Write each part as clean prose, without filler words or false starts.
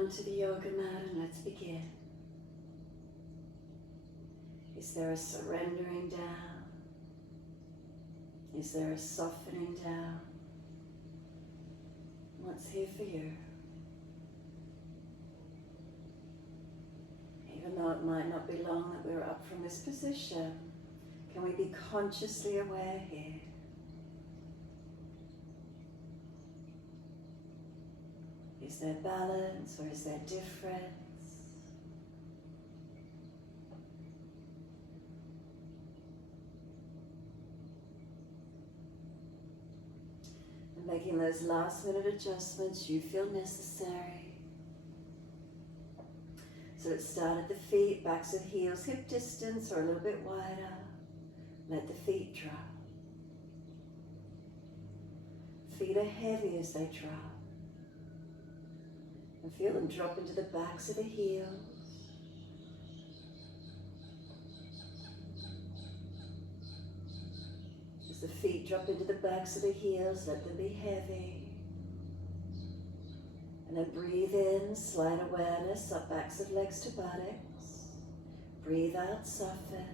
onto the yoga mat and let's begin. Is there a surrendering down? Is there a softening down? What's here for you? Even though it might not be long that we're up from this position, can we be consciously aware here? Is there balance or is there difference? And making those last minute adjustments you feel necessary. So let's start at the feet, backs of heels, hip distance or a little bit wider. Let the feet drop. Feet are heavy as they drop. And feel them drop into the backs of the heels. As the feet drop into the backs of the heels, let them be heavy. And then breathe in, slight awareness, up backs of legs to buttocks. Breathe out, soften.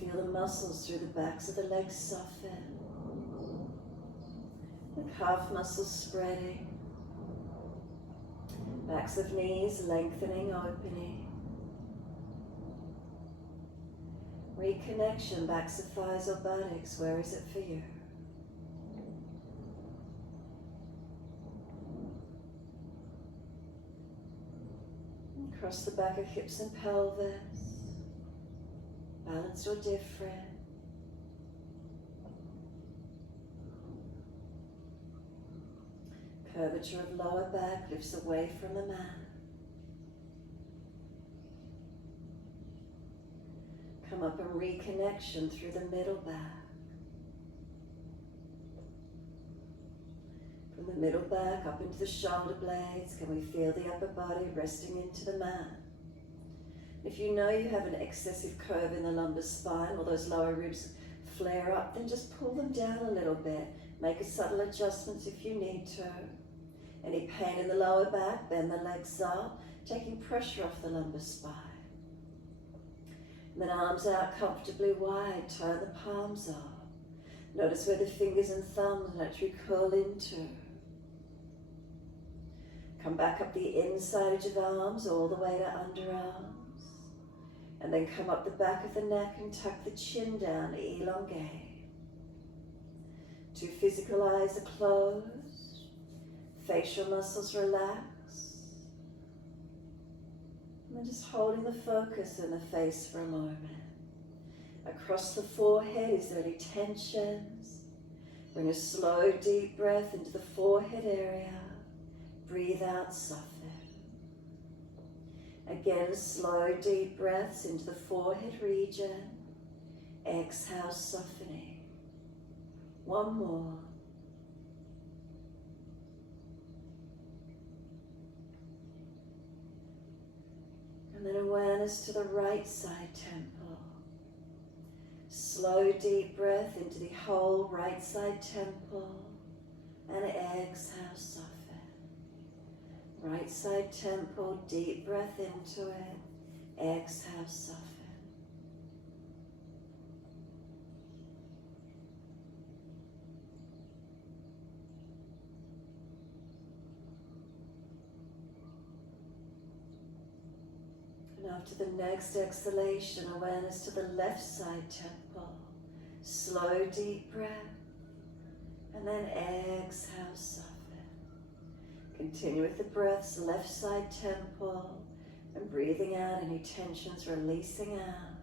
Feel the muscles through the backs of the legs soften. The calf muscles spreading. Backs of knees lengthening, opening. Reconnection, backs of thighs or buttocks, where is it for you? And across the back of hips and pelvis, balanced or different. Curvature of lower back lifts away from the mat. Come up and reconnection through the middle back. From the middle back up into the shoulder blades, can we feel the upper body resting into the mat? If you know you have an excessive curve in the lumbar spine or those lower ribs flare up, then just pull them down a little bit. Make a subtle adjustments if you need to. Any pain in the lower back, bend the legs up, taking pressure off the lumbar spine. And then arms out comfortably wide, turn the palms up. Notice where the fingers and thumbs naturally curl into. Come back up the inside edge of the arms all the way to underarms. And then come up the back of the neck and tuck the chin down, elongate. Two physical eyes are closed. Facial muscles relax. And then just holding the focus in the face for a moment. Across the forehead, is there any tensions? Bring a slow, deep breath into the forehead area. Breathe out, soften. Again, slow, deep breaths into the forehead region. Exhale, softening. One more. And then awareness to the right side temple. Slow, deep breath into the whole right side temple. And exhale, soften. Right side temple, deep breath into it. Exhale, soften. And after the next exhalation, awareness to the left side temple. Slow, deep breath. And then exhale, soften. Continue with the breaths, left side temple. And breathing out, any tensions releasing out.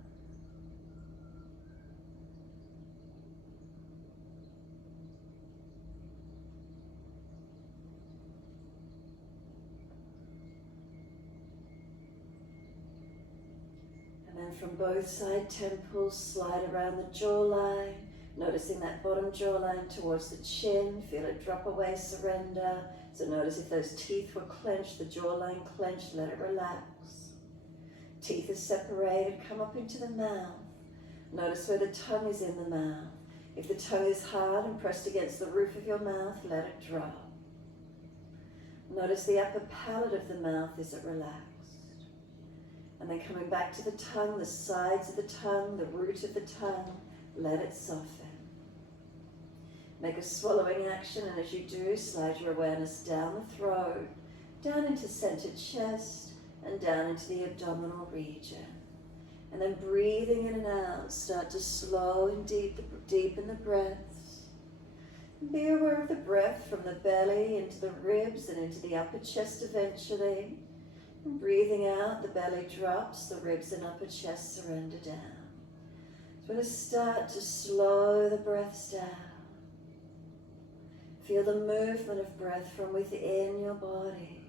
And then from both side temples, slide around the jawline, noticing that bottom jawline towards the chin. Feel it drop away, surrender. So notice if those teeth were clenched, the jawline clenched, let it relax. Teeth are separated, come up into the mouth. Notice where the tongue is in the mouth. If the tongue is hard and pressed against the roof of your mouth, let it drop. Notice the upper palate of the mouth, is it relaxed? And then coming back to the tongue, the sides of the tongue, the root of the tongue, let it soften. Make a swallowing action, and as you do, slide your awareness down the throat, down into centered chest, and down into the abdominal region. And then breathing in and out, start to slow and deepen the breaths. Be aware of the breath from the belly into the ribs and into the upper chest eventually. And breathing out, the belly drops, the ribs and upper chest surrender down. So we're going to start to slow the breaths down. Feel the movement of breath from within your body.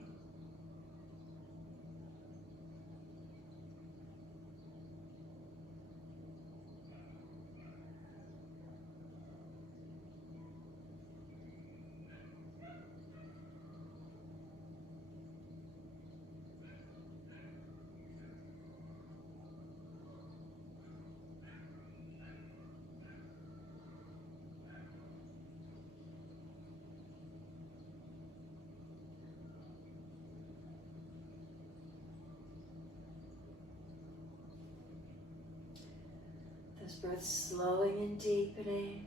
Those breaths slowing and deepening.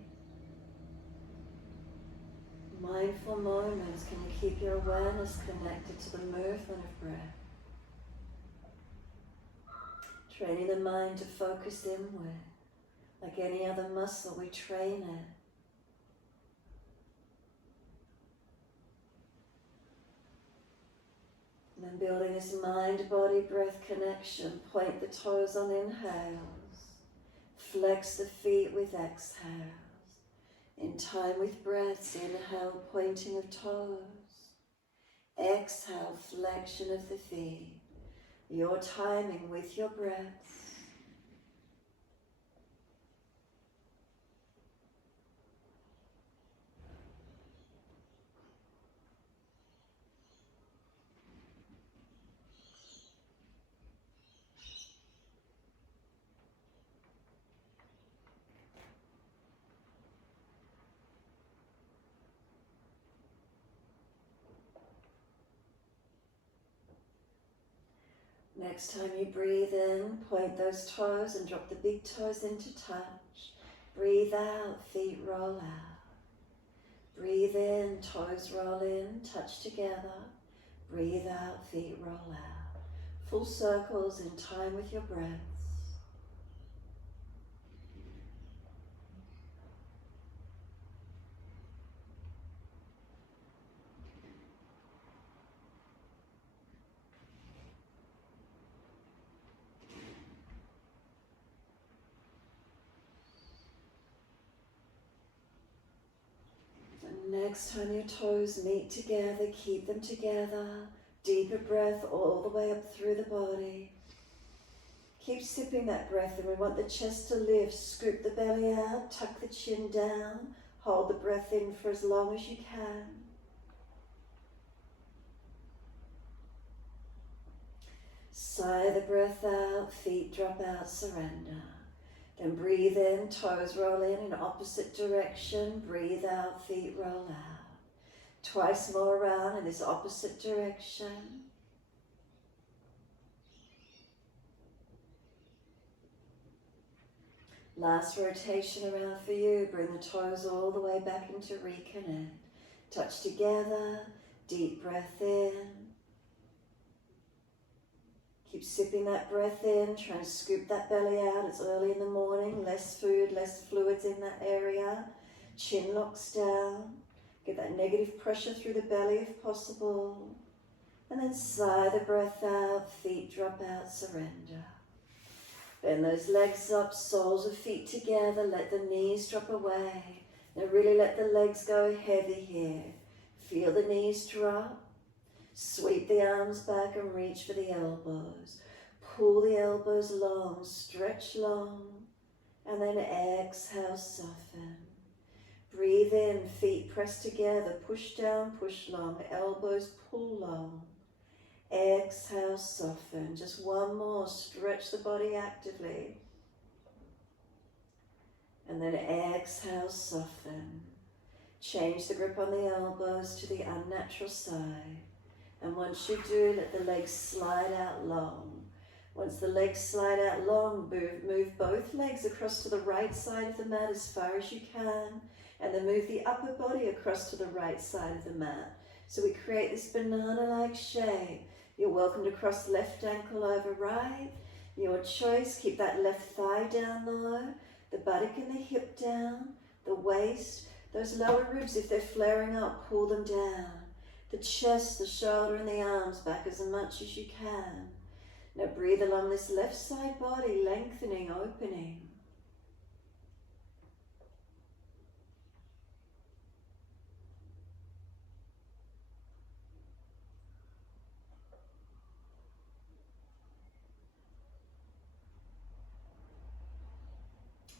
Mindful moments, can you keep your awareness connected to the movement of breath? Training the mind to focus inward. Like any other muscle, we train it. And then building this mind-body-breath connection, point the toes on inhales. Flex the feet with exhales. In time with breaths, inhale, pointing of toes. Exhale, flexion of the feet. Your timing with your breaths. Next time you breathe in, point those toes and drop the big toes into touch. Breathe out, feet roll out. Breathe in, toes roll in, touch together. Breathe out, feet roll out. Full circles in time with your breaths. Next time your toes meet together, keep them together. Deeper breath all the way up through the body. Keep sipping that breath, and we want the chest to lift. Scoop the belly out, tuck the chin down. Hold the breath in for as long as you can. Sigh the breath out, feet drop out, surrender. Then breathe in, toes roll in opposite direction. Breathe out, feet roll out. Twice more around in this opposite direction. Last rotation around for you. Bring the toes all the way back into reconnect. Touch together, deep breath in. Keep sipping that breath in, try and scoop that belly out. It's early in the morning, less food, less fluids in that area. Chin locks down. Get that negative pressure through the belly if possible. And then sigh the breath out, feet drop out, surrender. Bend those legs up, soles of feet together, let the knees drop away. Now really let the legs go heavy here. Feel the knees drop. Sweep the arms back and reach for the elbows. Pull the elbows long, stretch long, and then exhale, soften. Breathe in, feet press together, push down, push long, elbows pull long. Exhale, soften. Just one more, stretch the body actively. And then exhale, soften. Change the grip on the elbows to the unnatural side. And once you do, let the legs slide out long. Once the legs slide out long, move both legs across to the right side of the mat as far as you can, and then move the upper body across to the right side of the mat. So we create this banana-like shape. You're welcome to cross left ankle over right. Your choice. Keep that left thigh down low, the buttock and the hip down, the waist. Those lower ribs, if they're flaring up, pull them down. The chest, the shoulder and the arms back as much as you can. Now breathe along this left side body, lengthening, opening.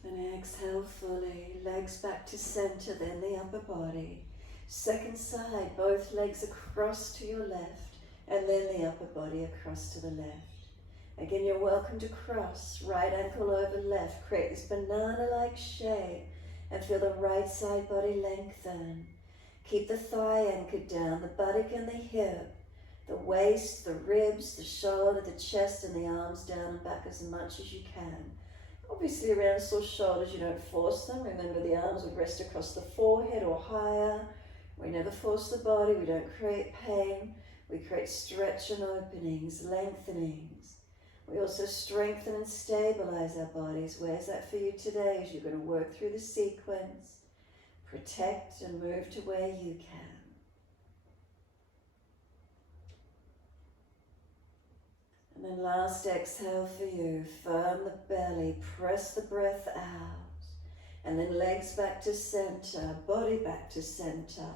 And exhale fully, legs back to center, then the upper body. Second side, both legs across to your left, and then the upper body across to the left. Again, you're welcome to cross, right ankle over left, create this banana-like shape, and feel the right side body lengthen. Keep the thigh anchored down, the buttock and the hip, the waist, the ribs, the shoulder, the chest, and the arms down and back as much as you can. Obviously around sore shoulders, you don't force them. Remember, the arms would rest across the forehead or higher. We never force the body, we don't create pain. We create stretch and openings, lengthenings. We also strengthen and stabilize our bodies. Where's that for you today as you're going to work through the sequence? Protect and move to where you can. And then last exhale for you. Firm the belly, press the breath out. And then legs back to center, body back to center.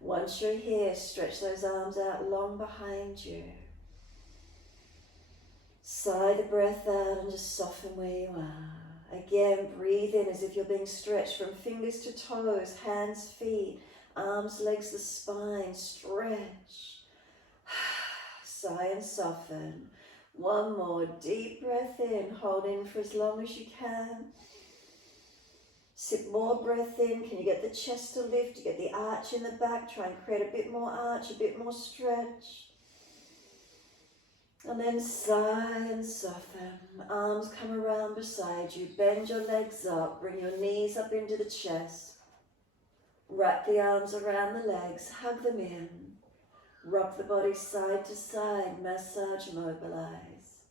Once you're here, stretch those arms out long behind you. Sigh the breath out and just soften where you are. Again, breathe in as if you're being stretched from fingers to toes, hands, feet, arms, legs, the spine. Stretch. Sigh and soften. One more deep breath in. Hold in for as long as you can. Sip more breath in. Can you get the chest to lift? You get the arch in the back. Try and create a bit more arch, a bit more stretch. And then sigh and soften. Arms come around beside you. Bend your legs up. Bring your knees up into the chest. Wrap the arms around the legs. Hug them in. Rock the body side to side. Massage, mobilize.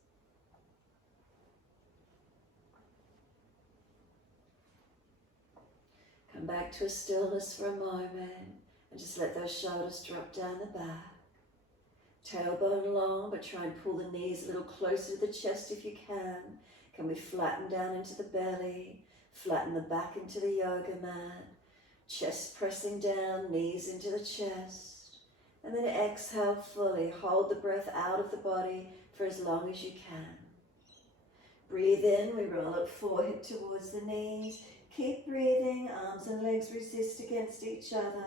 Come back to a stillness for a moment. And just let those shoulders drop down the back. Tailbone long, but try and pull the knees a little closer to the chest if you can. Can we flatten down into the belly? Flatten the back into the yoga mat. Chest pressing down, knees into the chest. And then exhale fully. Hold the breath out of the body for as long as you can. Breathe in, we roll up forehead towards the knees. Keep breathing, arms and legs resist against each other.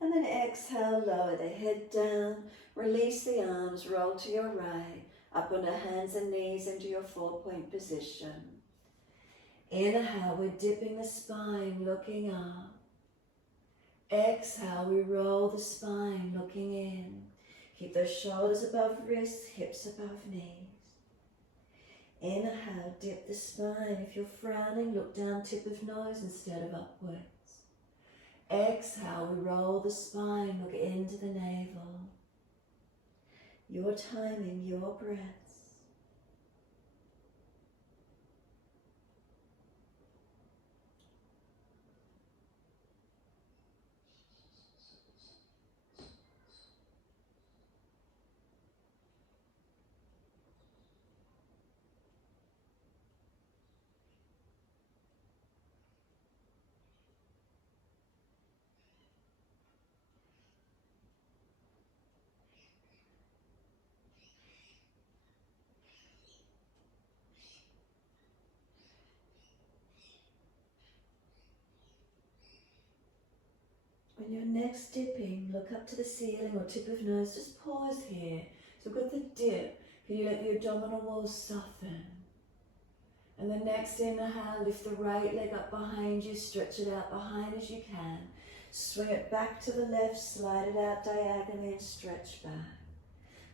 And then exhale, lower the head down, release the arms, roll to your right, up on the hands and knees into your 4-point position. Inhale, we're dipping the spine, looking up. Exhale, we roll the spine, looking in. Keep those shoulders above wrists, hips above knees. Inhale, dip the spine. If you're frowning, look down tip of nose instead of upwards. Exhale, we roll the spine, look into the navel. Your timing, your breaths. When you're next dipping, look up to the ceiling or tip of nose, just pause here. So we've got the dip, can you let the abdominal walls soften? And the next inhale, lift the right leg up behind you, stretch it out behind as you can. Swing it back to the left, slide it out diagonally and stretch back.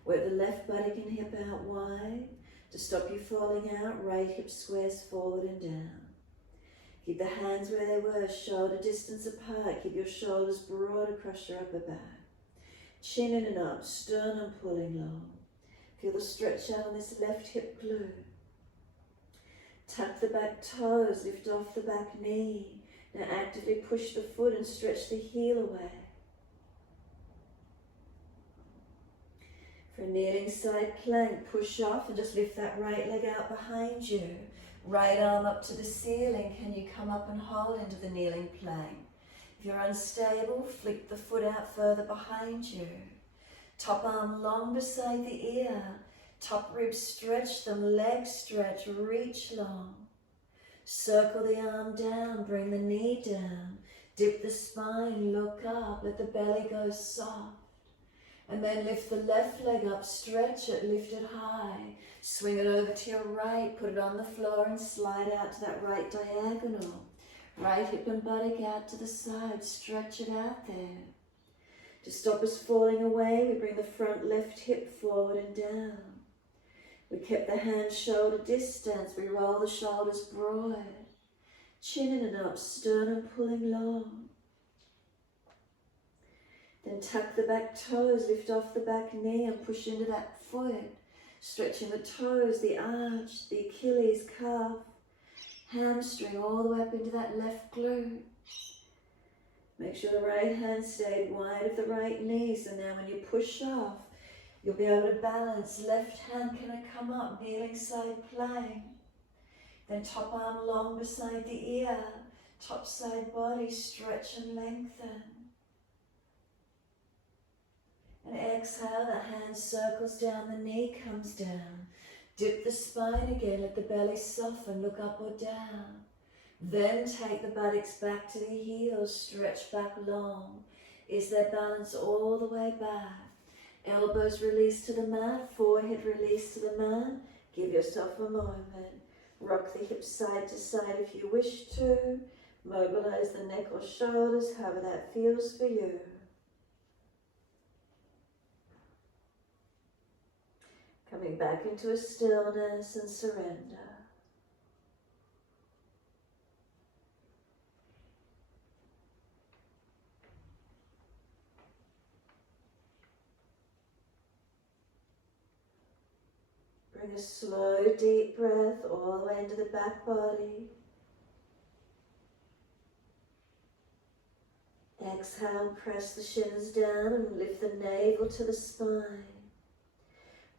Work the left buttock and hip out wide. To stop you falling out, right hip squares forward and down. Keep the hands where they were, shoulder distance apart. Keep your shoulders broad across your upper back. Chin in and up, sternum pulling long. Feel the stretch out on this left hip glute. Tuck the back toes, lift off the back knee. Now actively push the foot and stretch the heel away. For a kneeling side plank, push off and just lift that right leg out behind you. Right arm up to the ceiling. Can you come up and hold into the kneeling plank? If you're unstable, flick the foot out further behind you. Top arm long beside the ear. Top ribs stretch them, legs stretch, reach long. Circle the arm down, bring the knee down. Dip the spine, look up, let the belly go soft. And then lift the left leg up, stretch it, lift it high. Swing it over to your right, put it on the floor and slide out to that right diagonal. Right hip and buttock out to the side, stretch it out there. To stop us falling away, we bring the front left hip forward and down. We kept the hands shoulder distance, we roll the shoulders broad. Chin in and up, sternum pulling long. Then tuck the back toes, lift off the back knee and push into that foot. Stretching the toes, the arch, the Achilles calf, hamstring all the way up into that left glute. Make sure the right hand stayed wide of the right knee, so now when you push off, you'll be able to balance. Left hand can come up, kneeling side plank. Then top arm long beside the ear, top side body, stretch and lengthen. And exhale, the hand circles down, the knee comes down. Dip the spine again, let the belly soften, look up or down. Then take the buttocks back to the heels, stretch back long. Is there balance all the way back? Elbows release to the mat, forehead release to the mat. Give yourself a moment. Rock the hips side to side if you wish to. Mobilize the neck or shoulders, however that feels for you. Coming back into a stillness and surrender. Bring a slow, deep breath all the way into the back body. Exhale, press the shins down and lift the navel to the spine.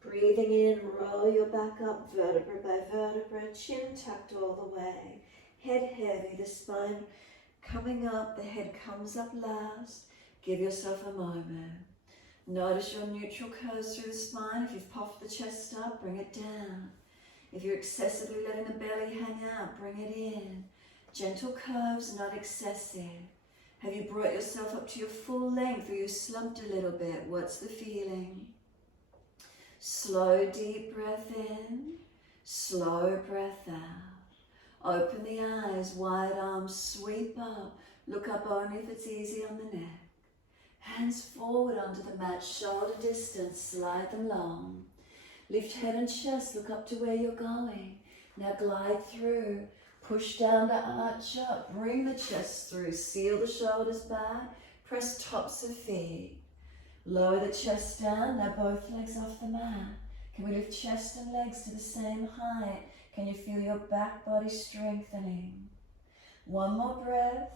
Breathing in, roll your back up vertebra by vertebra, chin tucked all the way. Head heavy, the spine coming up, the head comes up last. Give yourself a moment. Notice your neutral curves through the spine. If you've puffed the chest up, bring it down. If you're excessively letting the belly hang out, bring it in. Gentle curves, not excessive. Have you brought yourself up to your full length or you slumped a little bit? What's the feeling? Slow, deep breath in. Slow breath out. Open the eyes, wide arms sweep up. Look up only if it's easy on the neck. Hands forward onto the mat, shoulder distance, slide them long. Lift head and chest, look up to where you're going. Now glide through, push down to arch up, bring the chest through, seal the shoulders back, press tops of feet. Lower the chest down, now both legs off the mat. Can we lift chest and legs to the same height? Can you feel your back body strengthening? One more breath.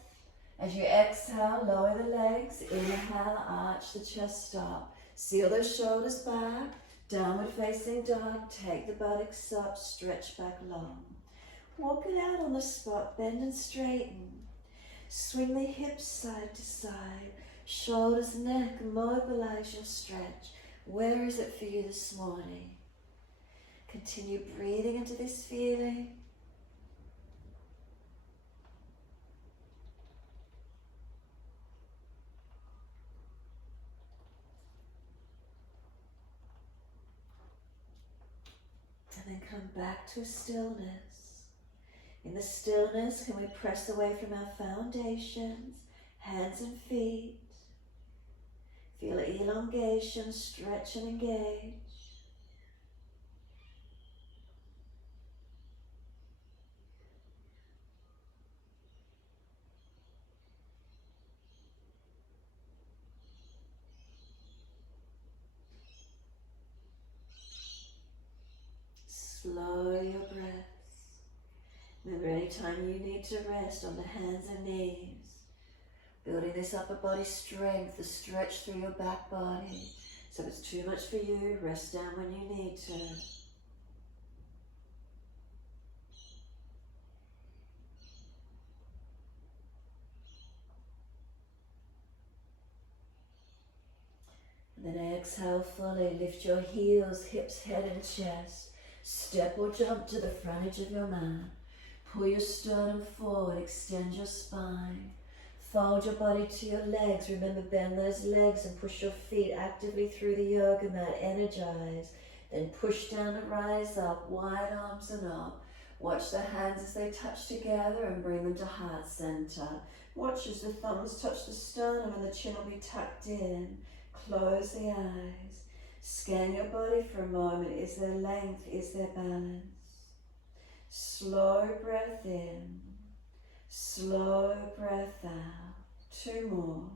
As you exhale, lower the legs. Inhale, arch the chest up. Seal those shoulders back. Downward facing dog. Take the buttocks up, stretch back long. Walk it out on the spot, bend and straighten. Swing the hips side to side. Shoulders, neck, mobilize your stretch. Where is it for you this morning? Continue breathing into this feeling. And then come back to a stillness. In the stillness, can we press away from our foundations? hands and feet. Feel elongation, stretch and engage. Slow your breaths. Remember, anytime you need to rest on the hands and knees, building this upper body strength, the stretch through your back body. So if it's too much for you, rest down when you need to. And then exhale fully, lift your heels, hips, head and chest. Step or jump to the front edge of your mat. Pull your sternum forward, extend your spine. Fold your body to your legs. Remember, bend those legs and push your feet actively through the yoga mat. Energize. Then push down and rise up, wide arms and up. Watch the hands as they touch together and bring them to heart center. Watch as the thumbs touch the sternum and the chin will be tucked in. Close the eyes. Scan your body for a moment. Is there length? Is there balance? Slow breath in. Slow breath out. 2 more.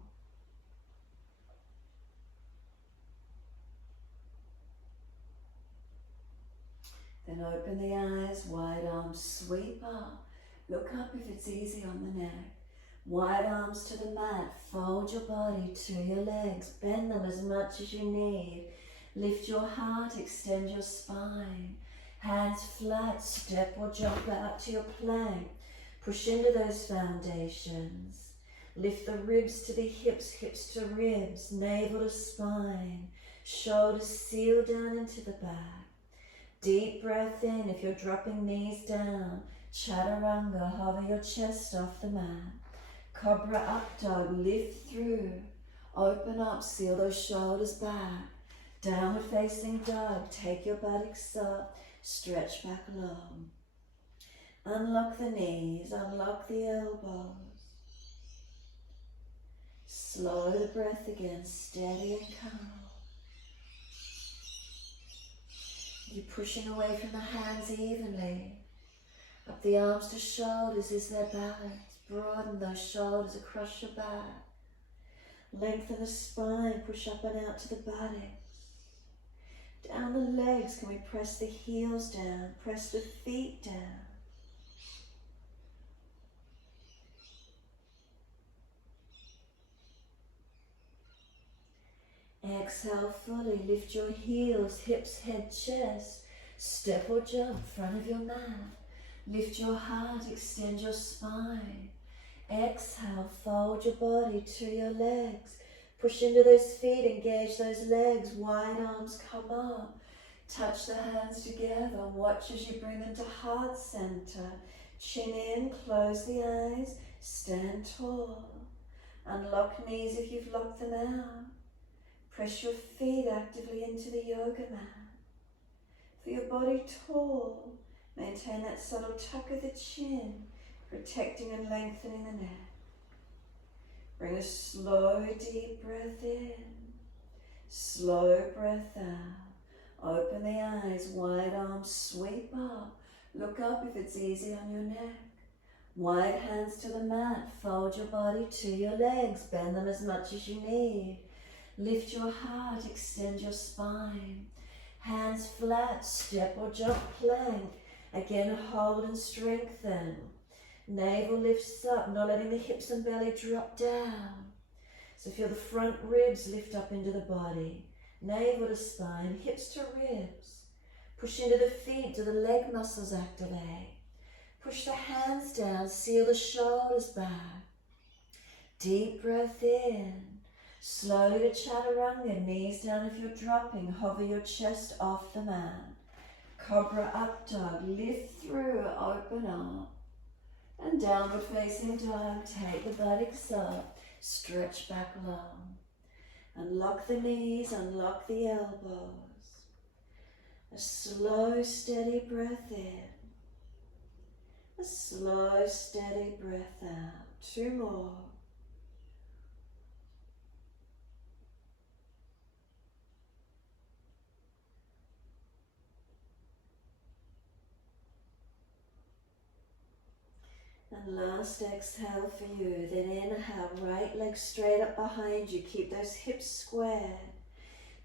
Then open the eyes, wide arms, sweep up. Look up if it's easy on the neck. Wide arms to the mat, fold your body to your legs, bend them as much as you need. Lift your heart, extend your spine. Hands flat, step or jump out to your plank. Push into those foundations. Lift the ribs to the hips, hips to ribs, navel to spine. Shoulders seal down into the back. Deep breath in. If you're dropping knees down, chaturanga, hover your chest off the mat. Cobra up dog, lift through. Open up, seal those shoulders back. Downward facing dog, take your buttocks up, stretch back long. Unlock the knees, unlock the elbows. Slow the breath again, steady and calm. You're pushing away from the hands evenly. Up the arms to shoulders, is there balance? Broaden those shoulders across your back. Lengthen the spine, push up and out to the buttocks. Down the legs, can we press the heels down, press the feet down. Exhale fully, lift your heels, hips, head, chest. Step or jump, front of your mat. Lift your heart, extend your spine. Exhale, fold your body to your legs. Push into those feet, engage those legs, wide arms come up. Touch the hands together, watch as you bring them to heart center. Chin in, close the eyes, stand tall. Unlock knees if you've locked them out. Press your feet actively into the yoga mat. Feel your body tall. Maintain that subtle tuck of the chin, protecting and lengthening the neck. Bring a slow, deep breath in. Slow breath out. Open the eyes, wide arms, sweep up. Look up if it's easy on your neck. Wide hands to the mat, fold your body to your legs, bend them as much as you need. Lift your heart, extend your spine. Hands flat, step or jump plank. Again, hold and strengthen. Navel lifts up, not letting the hips and belly drop down. So feel the front ribs lift up into the body. Navel to spine, hips to ribs. Push into the feet, do the leg muscles activate. Push the hands down, seal the shoulders back. Deep breath in. Slowly to chaturanga, knees down if you're dropping, hover your chest off the mat. Cobra up dog, lift through, open up. And downward facing dog, take the buttocks up, stretch back long. Unlock the knees, unlock the elbows. A slow, steady breath in. A slow, steady breath out. 2 more. Last exhale for you. Then inhale, right leg straight up behind you. Keep those hips square.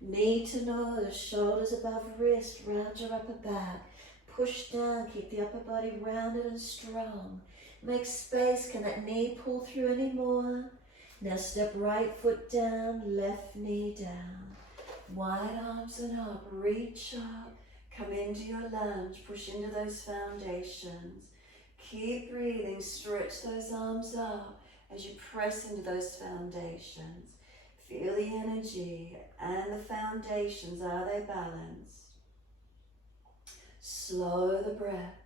Knee to nose, shoulders above wrist, round your upper back. Push down, keep the upper body rounded and strong. Make space, can that knee pull through anymore? Now step right foot down, left knee down. Wide arms and up, reach up, come into your lunge, push into those foundations. Keep breathing, stretch those arms up as you press into those foundations. Feel the energy and the foundations, are they balanced? Slow the breaths.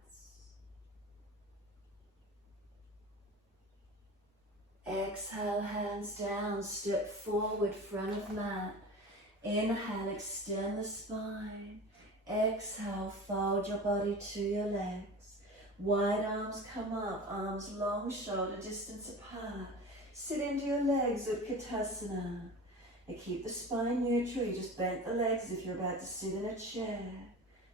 Exhale, hands down, step forward, front of mat. Inhale, extend the spine. Exhale, fold your body to your legs. Wide arms come up, arms long, shoulder distance apart. Sit into your legs, Utkatasana. And keep the spine neutral, you just bent the legs as if you're about to sit in a chair.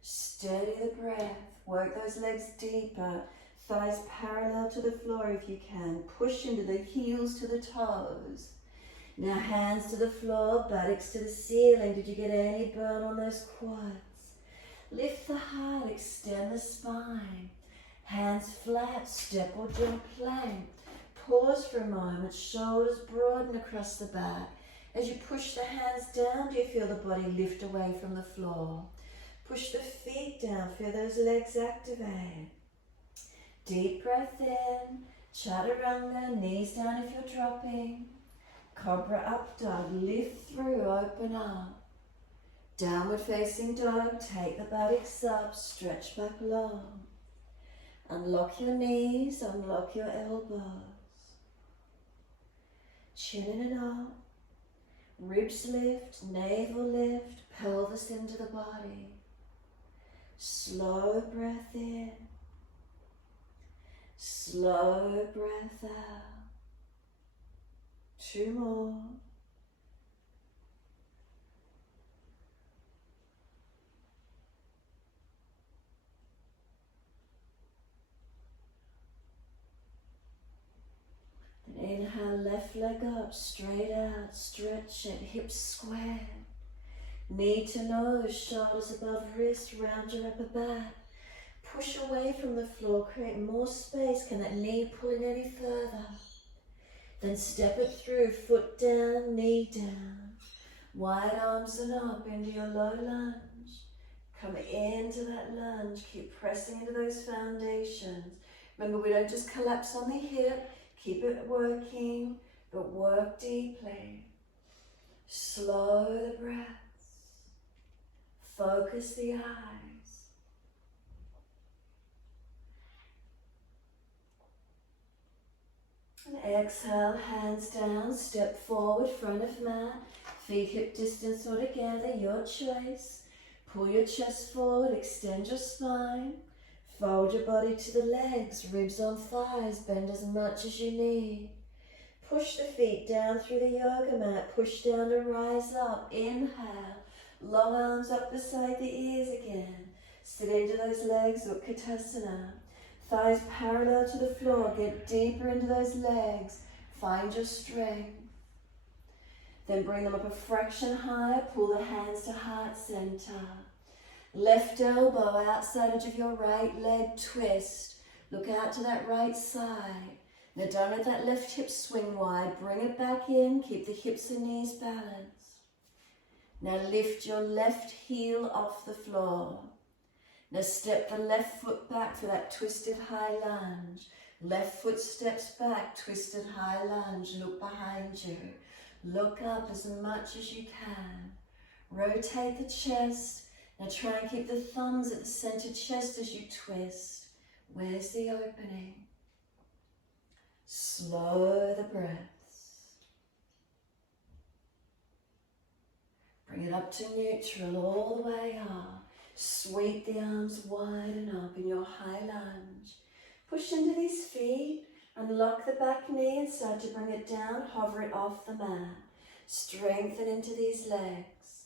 Steady the breath, work those legs deeper, thighs parallel to the floor if you can. Push into the heels to the toes. Now hands to the floor, buttocks to the ceiling. Did you get any burn on those quads? Lift the heart, extend the spine. Hands flat, step or jump plank. Pause for a moment, shoulders broaden across the back. As you push the hands down, do you feel the body lift away from the floor? Push the feet down, feel those legs activate. Deep breath in, chaturanga, knees down if you're dropping. Cobra up dog, lift through, open up. Downward facing dog, take the buttocks up, stretch back long. Unlock your knees, unlock your elbows. Chin in and up. Ribs lift, navel lift, pelvis into the body. Slow breath in. Slow breath out. 2 more. Then inhale, left leg up, straight out, stretch it, hips square. Knee to nose, shoulders above wrist, round your upper back. Push away from the floor, create more space. Can that knee pull in any further? Then step it through, foot down, knee down. Wide arms and up into your low lunge. Come into that lunge, keep pressing into those foundations. Remember, we don't just collapse on the hip, keep it working, but work deeply. Slow the breaths. Focus the eyes. And exhale, hands down, step forward, front of mat, feet hip distance or together, your choice. Pull your chest forward, extend your spine, fold your body to the legs, ribs on thighs, bend as much as you need. Push the feet down through the yoga mat, push down to rise up, inhale, long arms up beside the ears again. Sit into those legs, Utkatasana. Thighs parallel to the floor, get deeper into those legs, find your strength. Then bring them up a fraction higher, pull the hands to heart center. Left elbow outside edge of your right leg, twist. Look out to that right side. Now don't let that left hip swing wide, bring it back in, keep the hips and knees balanced. Now lift your left heel off the floor. Now step the left foot back for that twisted high lunge. Left foot steps back, twisted high lunge. Look behind you. Look up as much as you can. Rotate the chest. Now try and keep the thumbs at the center chest as you twist. Where's the opening? Slow the breaths. Bring it up to neutral, all the way up. Sweep the arms wide and up in your high lunge. Push into these feet, unlock the back knee and start to bring it down, hover it off the mat. Strengthen into these legs.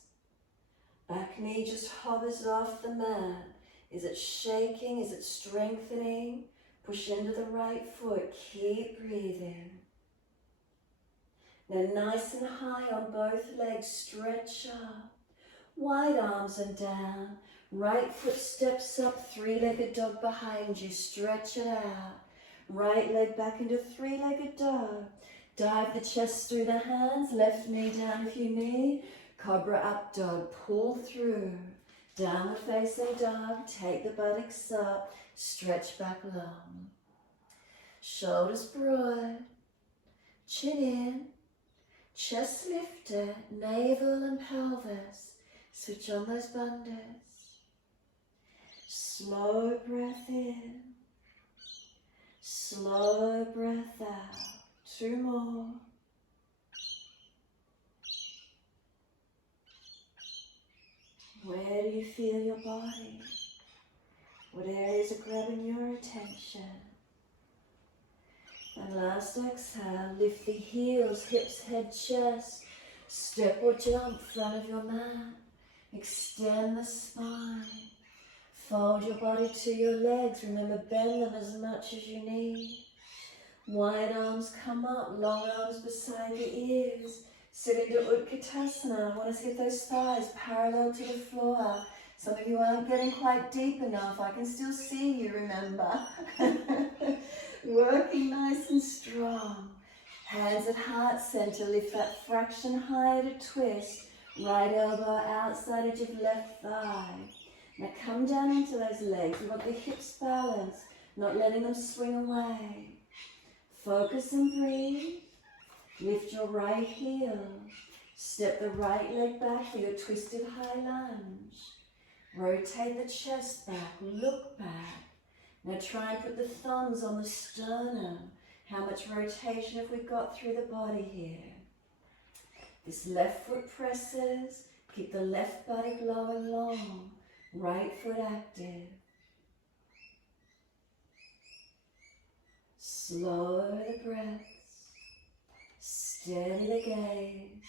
Back knee just hovers off the mat. Is it shaking? Is it strengthening? Push into the right foot, keep breathing. Now nice and high on both legs, stretch up. Wide arms and down. Right foot steps up, three-legged dog behind you, stretch it out. Right leg back into three-legged dog. Dive the chest through the hands, left knee down if you need. Cobra up dog, pull through. Downward facing dog, take the buttocks up, stretch back long. Shoulders broad, chin in, chest lifted, navel and pelvis. Switch on those bandits. Slow breath in, slow breath out. 2 more. Where do you feel your body? What areas are grabbing your attention? And last exhale, lift the heels, hips, head, chest. Step or jump front of your mat. Extend the spine. Fold your body to your legs. Remember, bend them as much as you need. Wide arms come up, long arms beside the ears. Sit into Utkatasana. I want to get those thighs parallel to the floor. Some of you aren't getting quite deep enough. I can still see you, remember. Working nice and strong. Hands at heart center. Lift that fraction higher to twist. Right elbow outside edge of left thigh. Now come down into those legs. We want the hips balanced, not letting them swing away. Focus and breathe. Lift your right heel. Step the right leg back for your twisted high lunge. Rotate the chest back, look back. Now try and put the thumbs on the sternum. How much rotation have we got through the body here? This left foot presses. Keep the left buttock low and long. Right foot active. Slow the breaths. Steady the gaze.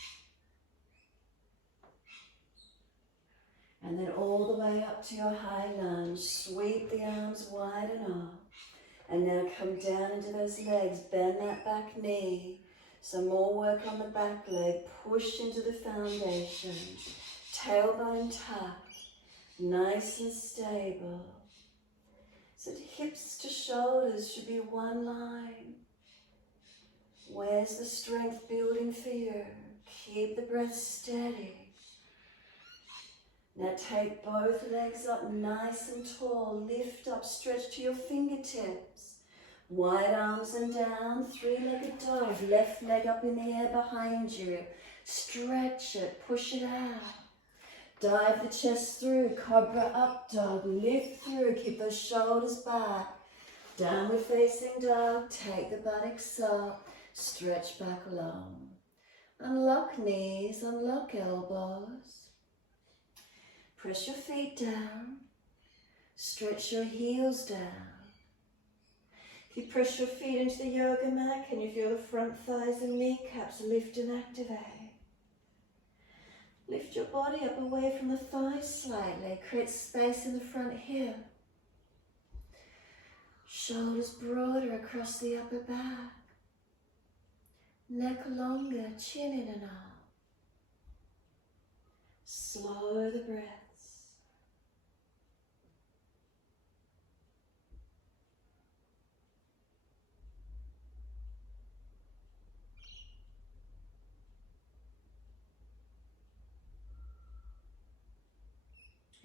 And then all the way up to your high lunge. Sweep the arms wide and up. And now come down into those legs. Bend that back knee. Some more work on the back leg. Push into the foundation. Tailbone tucked. Nice and stable. So hips to shoulders should be one line. Where's the strength building for you? Keep the breath steady. Now take both legs up nice and tall. Lift up, stretch to your fingertips. Wide arms and down, three-legged dog. Left leg up in the air behind you. Stretch it, push it out. Dive the chest through, cobra up dog. Lift through, keep those shoulders back. Downward facing dog, take the buttocks up. Stretch back long. Unlock knees, unlock elbows. Press your feet down. Stretch your heels down. If you press your feet into the yoga mat, can you feel the front thighs and kneecaps lift and activate? Lift your body up away from the thighs slightly. Create space in the front hip. Shoulders broader across the upper back. Neck longer, chin in and up. Slow the breaths.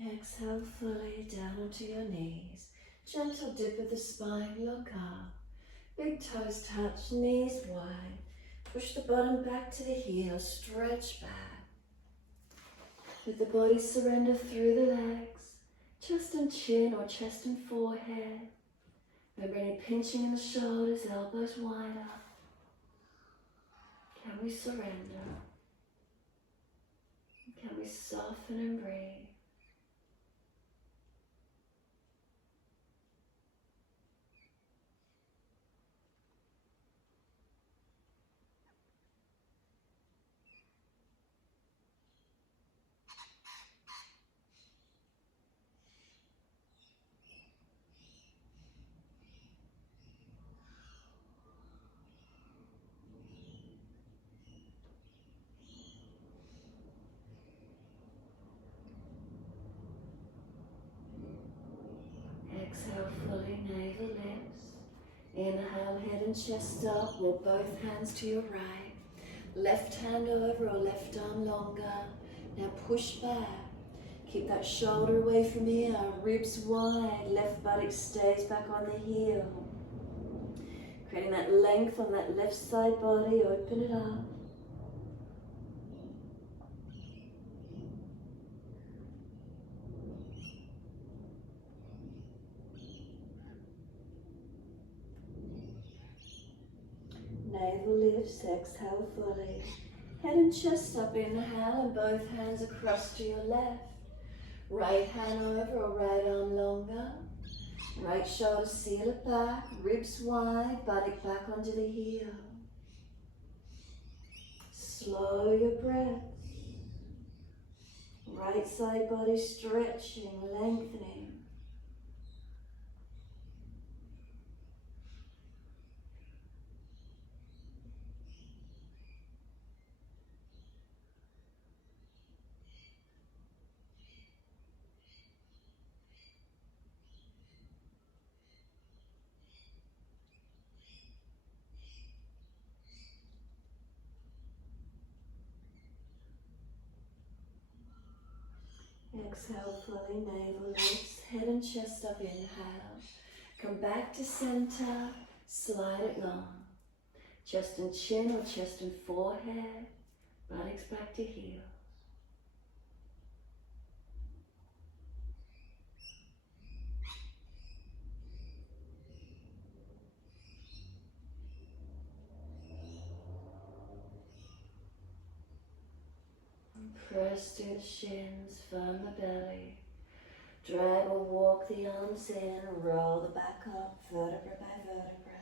Exhale fully down onto your knees. Gentle dip of the spine, look up. Big toes touch, knees wide. Push the bottom back to the heel, stretch back. Let the body surrender through the legs, chest and chin or chest and forehead. Remember any pinching in the shoulders, elbows wide up. Can we surrender? Can we soften and breathe? fully, navel lifts. Inhale, head and chest up. Walk both hands to your right. Left hand over or left arm longer. Now push back. Keep that shoulder away from here. Ribs wide. Left buttock stays back on the heel. Creating that length on that left side body. Open it up. Navel lifts, exhale fully. Head and chest up, inhale, and both hands across to your left. Right hand over or right arm longer. Right shoulder seal it back, ribs wide, buttock back onto the heel. Slow your breath. Right side body stretching, lengthening. Exhale fully, navel lifts, head and chest up, inhale. Come back to center, slide it long. Chest and chin or chest and forehead, buttocks back to heel. Press through the shins, firm the belly. Drag or walk the arms in, roll the back up, vertebra by vertebra.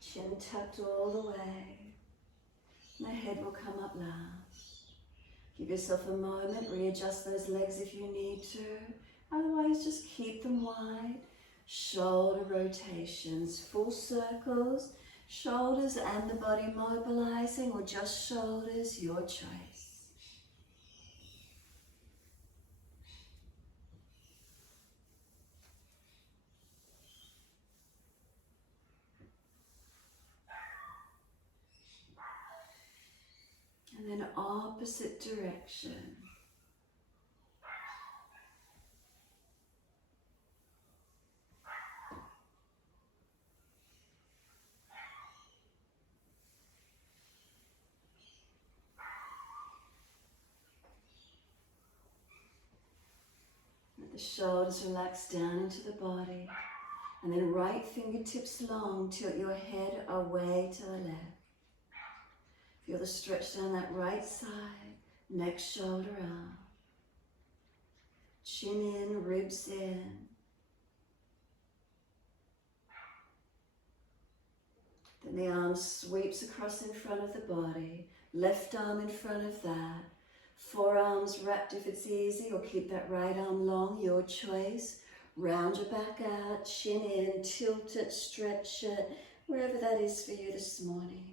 Chin tucked all the way. My head will come up last. Give yourself a moment, readjust those legs if you need to. Otherwise, just keep them wide. Shoulder rotations, full circles. Shoulders and the body mobilizing, or just shoulders, your choice. And then opposite direction. Let the shoulders relax down into the body. And then right fingertips long, tilt your head away to the left. Feel the stretch down that right side, next shoulder up. Chin in, ribs in. Then the arm sweeps across in front of the body. Left arm in front of that. Forearms wrapped if it's easy, or keep that right arm long, your choice. Round your back out, chin in, tilt it, stretch it, wherever that is for you this morning.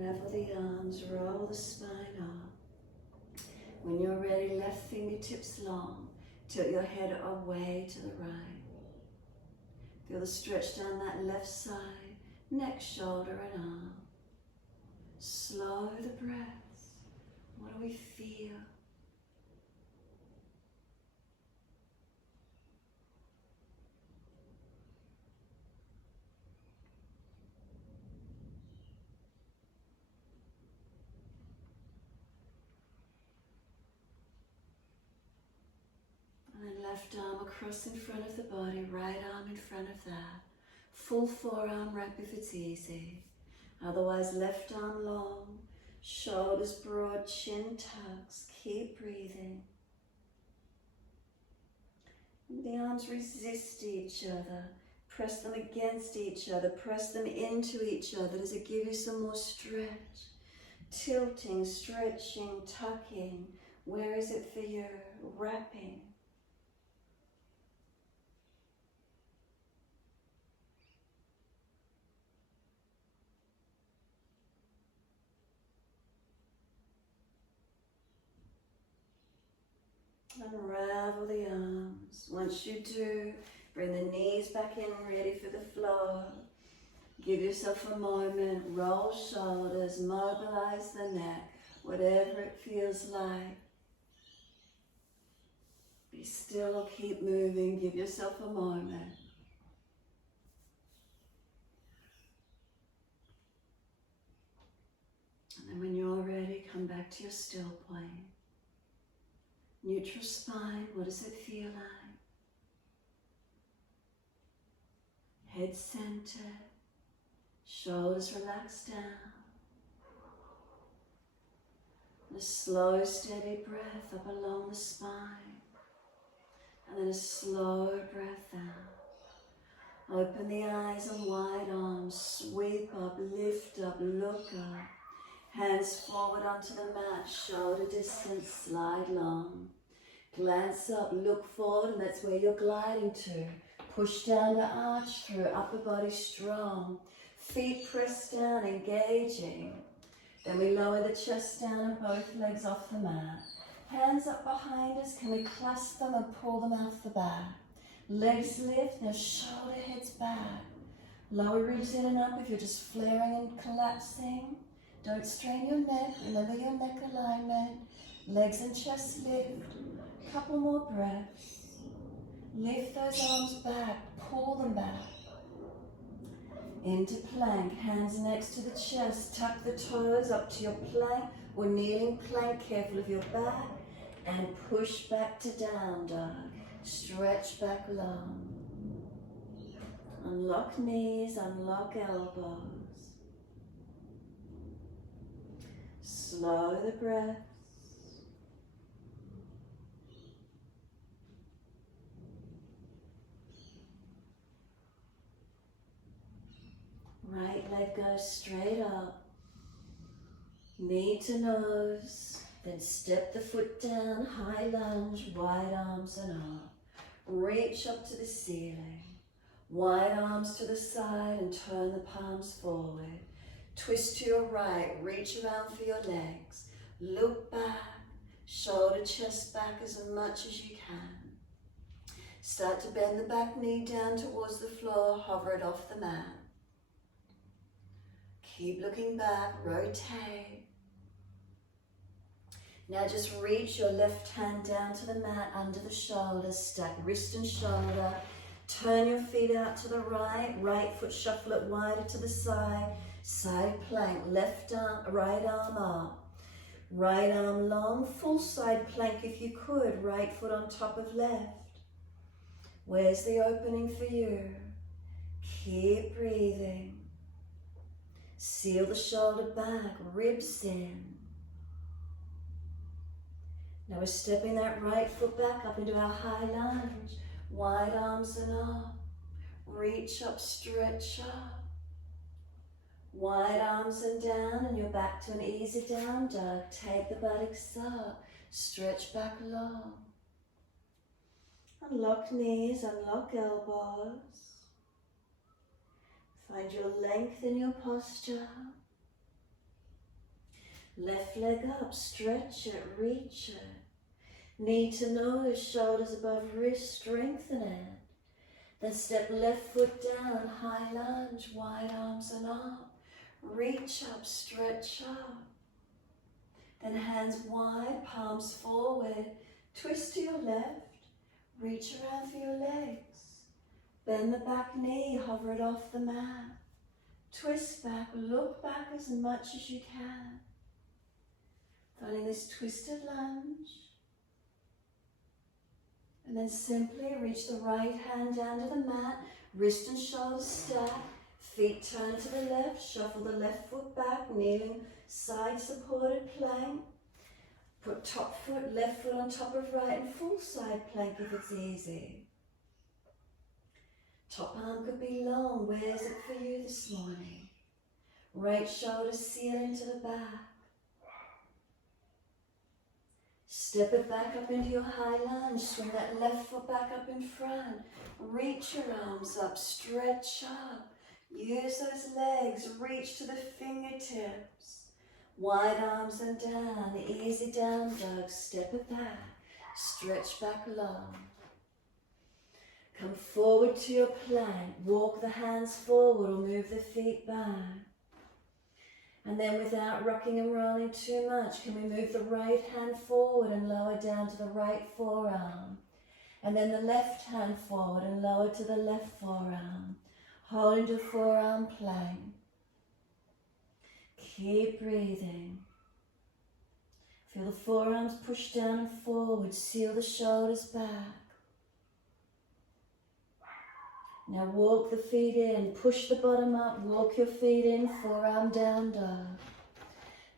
Unravel the arms, roll the spine up. When you're ready, left fingertips long. Tilt your head away to the right. Feel the stretch down that left side, neck, shoulder and arm. Slow the breaths. What do we feel? left arm across in front of the body, right arm in front of that. Full forearm wrap if it's easy. Otherwise, left arm long, shoulders broad, chin tucks. Keep breathing. The arms resist each other. Press them against each other. Press them into each other. Does it give you some more stretch? Tilting, stretching, tucking. Where is it for you? Wrapping. Unravel the arms. Once you do, bring the knees back in, ready for the floor. Give yourself a moment, roll shoulders, mobilise the neck, whatever it feels like. Be still or keep moving, give yourself a moment. And then when you're ready, come back to your still plane. Neutral spine, what does it feel like? Head centered, shoulders relaxed down. And a slow, steady breath up along the spine. And then a slow breath out. Open the eyes and wide arms, sweep up, lift up, look up. Hands forward onto the mat, shoulder distance, slide long. Glance up, look forward, and that's where you're gliding to. Push down to arch through, upper body strong. Feet pressed down, engaging. Then we lower the chest down and both legs off the mat. Hands up behind us, can we clasp them and pull them off the back? Legs lift, now shoulder heads back. Lower ribs in and up if you're just flaring and collapsing. Don't strain your neck, remember your neck alignment. Legs and chest lift, couple more breaths. Lift those arms back, pull them back. Into plank, hands next to the chest, tuck the toes up to your plank or kneeling plank, careful of your back, and push back to down dog. Stretch back long. Unlock knees, unlock elbows. Slow the breaths. Right leg goes straight up. Knee to nose. Then step the foot down, high lunge, wide arms and up. Reach up to the ceiling. Wide arms to the side and turn the palms forward. Twist to your right, reach around for your legs. Look back, shoulder, chest back as much as you can. Start to bend the back knee down towards the floor, hover it off the mat. Keep looking back, rotate. Now just reach your left hand down to the mat under the shoulders, stack wrist and shoulder. Turn your feet out to the right, right foot shuffle it wider to the side. Side plank, left arm, right arm up. Right arm long, full side plank if you could, right foot on top of left. Where's the opening for you? Keep breathing. Seal the shoulder back, ribs in. Now we're stepping that right foot back up into our high lunge. Wide arms and up. Reach up, stretch up. Wide arms and down, and you're back to an easy down dog. Take the buttocks up. Stretch back long. Unlock knees, unlock elbows. Find your length in your posture. Left leg up, stretch it, reach it. Knee to nose, shoulders above wrist, strengthen it. Then step left foot down, high lunge, wide arms and up. Reach up, stretch up. Then hands wide, palms forward. Twist to your left, reach around for your legs. Bend the back knee, hover it off the mat. Twist back, look back as much as you can. Finding this twisted lunge. And then simply reach the right hand down to the mat, wrist and shoulders stack, feet turn to the left, shuffle the left foot back, kneeling side supported plank. Put top foot, left foot on top of right and full side plank if it's easy. Top arm could be long, where's it for you this morning? Right shoulder seal into the back. Step it back up into your high lunge, swing that left foot back up in front. Reach your arms up, stretch up. Use those legs, reach to the fingertips. Wide arms and down, easy down dog, step it back, stretch back long. Come forward to your plank, walk the hands forward or move the feet back. And then without rocking and rolling too much, can we move the right hand forward and lower down to the right forearm. And then the left hand forward and lower to the left forearm. Hold into forearm plank. Keep breathing. Feel the forearms push down and forward, seal the shoulders back. Now walk the feet in, push the bottom up, walk your feet in, forearm down dog.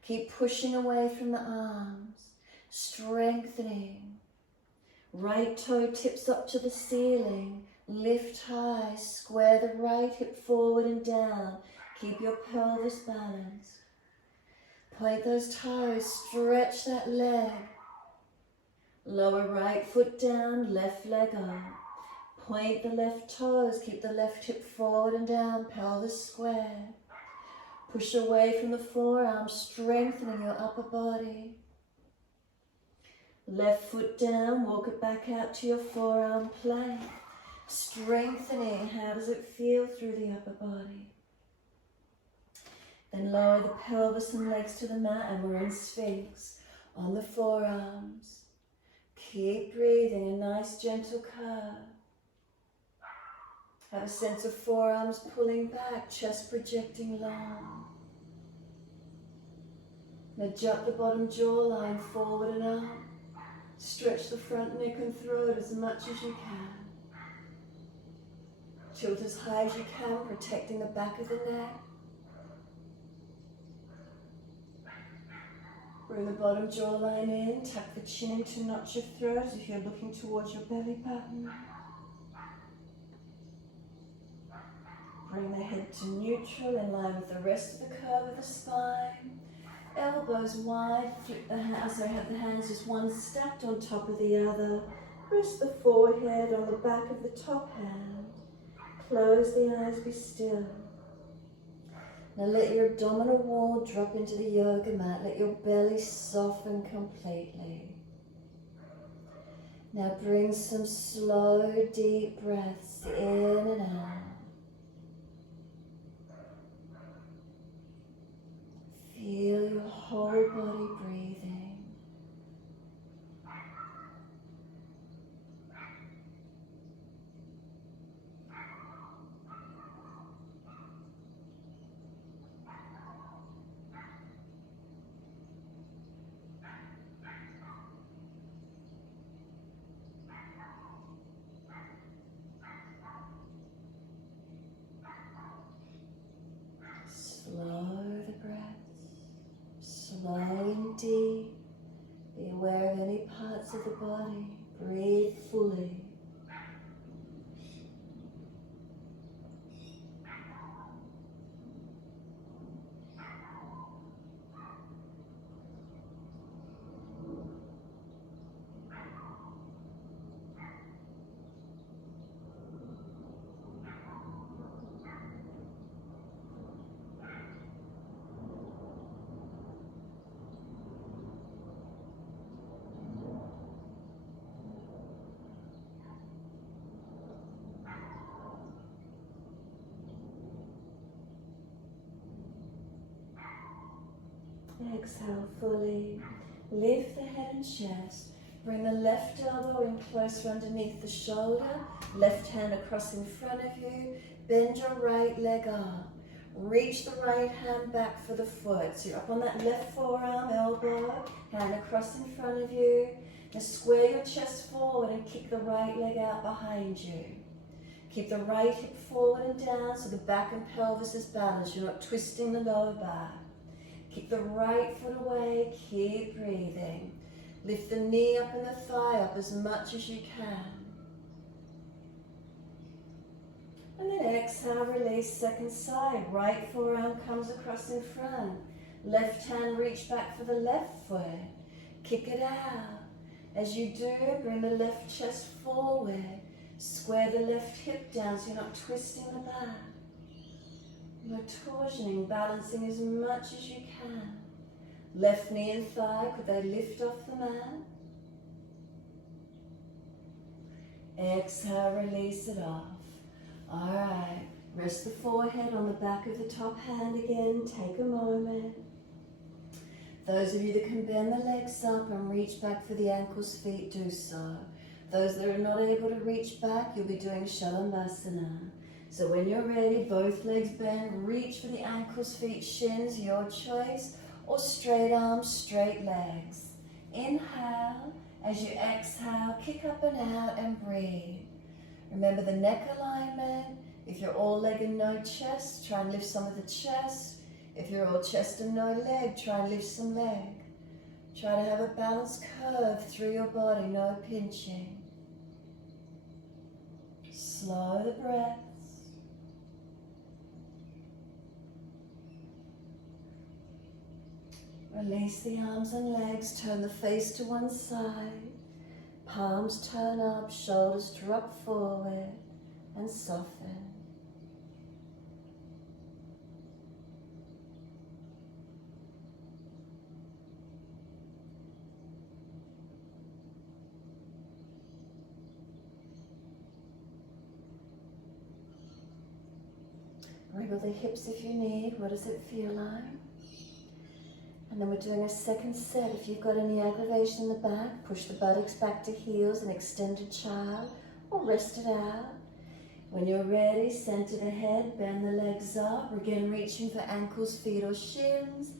Keep pushing away from the arms, strengthening. Right toe tips up to the ceiling, lift high, square the right hip forward and down. Keep your pelvis balanced. Point those toes, stretch that leg. Lower right foot down, left leg up. Point the left toes, keep the left hip forward and down, pelvis square. Push away from the forearm, strengthening your upper body. Left foot down, walk it back out to your forearm plank. Strengthening, how does it feel through the upper body? Then lower the pelvis and legs to the mat and we're in Sphinx on the forearms. Keep breathing, a nice gentle curve. Have a sense of forearms pulling back, chest projecting long. Now jump the bottom jawline forward and up. Stretch the front neck and throat as much as you can. Tilt as high as you can, protecting the back of the neck. Bring the bottom jawline in, tuck the chin in to notch your throat as if you're looking towards your belly button. Bring the head to neutral in line with the rest of the curve of the spine. Elbows wide, flip the hands, so have the hands just one stacked on top of the other. Rest the forehead on the back of the top hand. Close the eyes, be still. Now let your abdominal wall drop into the yoga mat. Let your belly soften completely. Now bring some slow, deep breaths in and out. Feel your whole body breathing. Slow the breaths, slow and deep. Be aware of any parts of the body. Breathe fully. Exhale fully. Lift the head and chest. Bring the left elbow in closer underneath the shoulder. Left hand across in front of you. Bend your right leg up. Reach the right hand back for the foot. So you're up on that left forearm, elbow, hand across in front of you. Now square your chest forward and kick the right leg out behind you. Keep the right hip forward and down so the back and pelvis is balanced. You're not twisting the lower back. Keep the right foot away. Keep breathing. Lift the knee up and the thigh up as much as you can. And then exhale, release, second side. Right forearm comes across in front. Left hand reach back for the left foot. Kick it out. As you do, bring the left chest forward. Square the left hip down so you're not twisting the back. You're torsioning, balancing as much as you can. Left knee and thigh, could they lift off the mat? Exhale, release it off. Alright, rest the forehead on the back of the top hand again. Take a moment. Those of you that can bend the legs up and reach back for the ankles, feet, do so. Those that are not able to reach back, you'll be doing Shalabhasana. So when you're ready, both legs bend, reach for the ankles, feet, shins, your choice, or straight arms, straight legs. Inhale, as you exhale, kick up and out and breathe. Remember the neck alignment. If you're all leg and no chest, try and lift some of the chest. If you're all chest and no leg, try and lift some leg. Try to have a balanced curve through your body, no pinching. Slow the breaths. Release the arms and legs, turn the face to one side. Palms turn up, shoulders drop forward and soften. Wriggle the hips if you need. What does it feel like? And then we're doing a second set. If you've got any aggravation in the back, push the buttocks back to heels, an extended child, or rest it out. When you're ready, center the head, bend the legs up. Again, reaching for ankles, feet, or shins.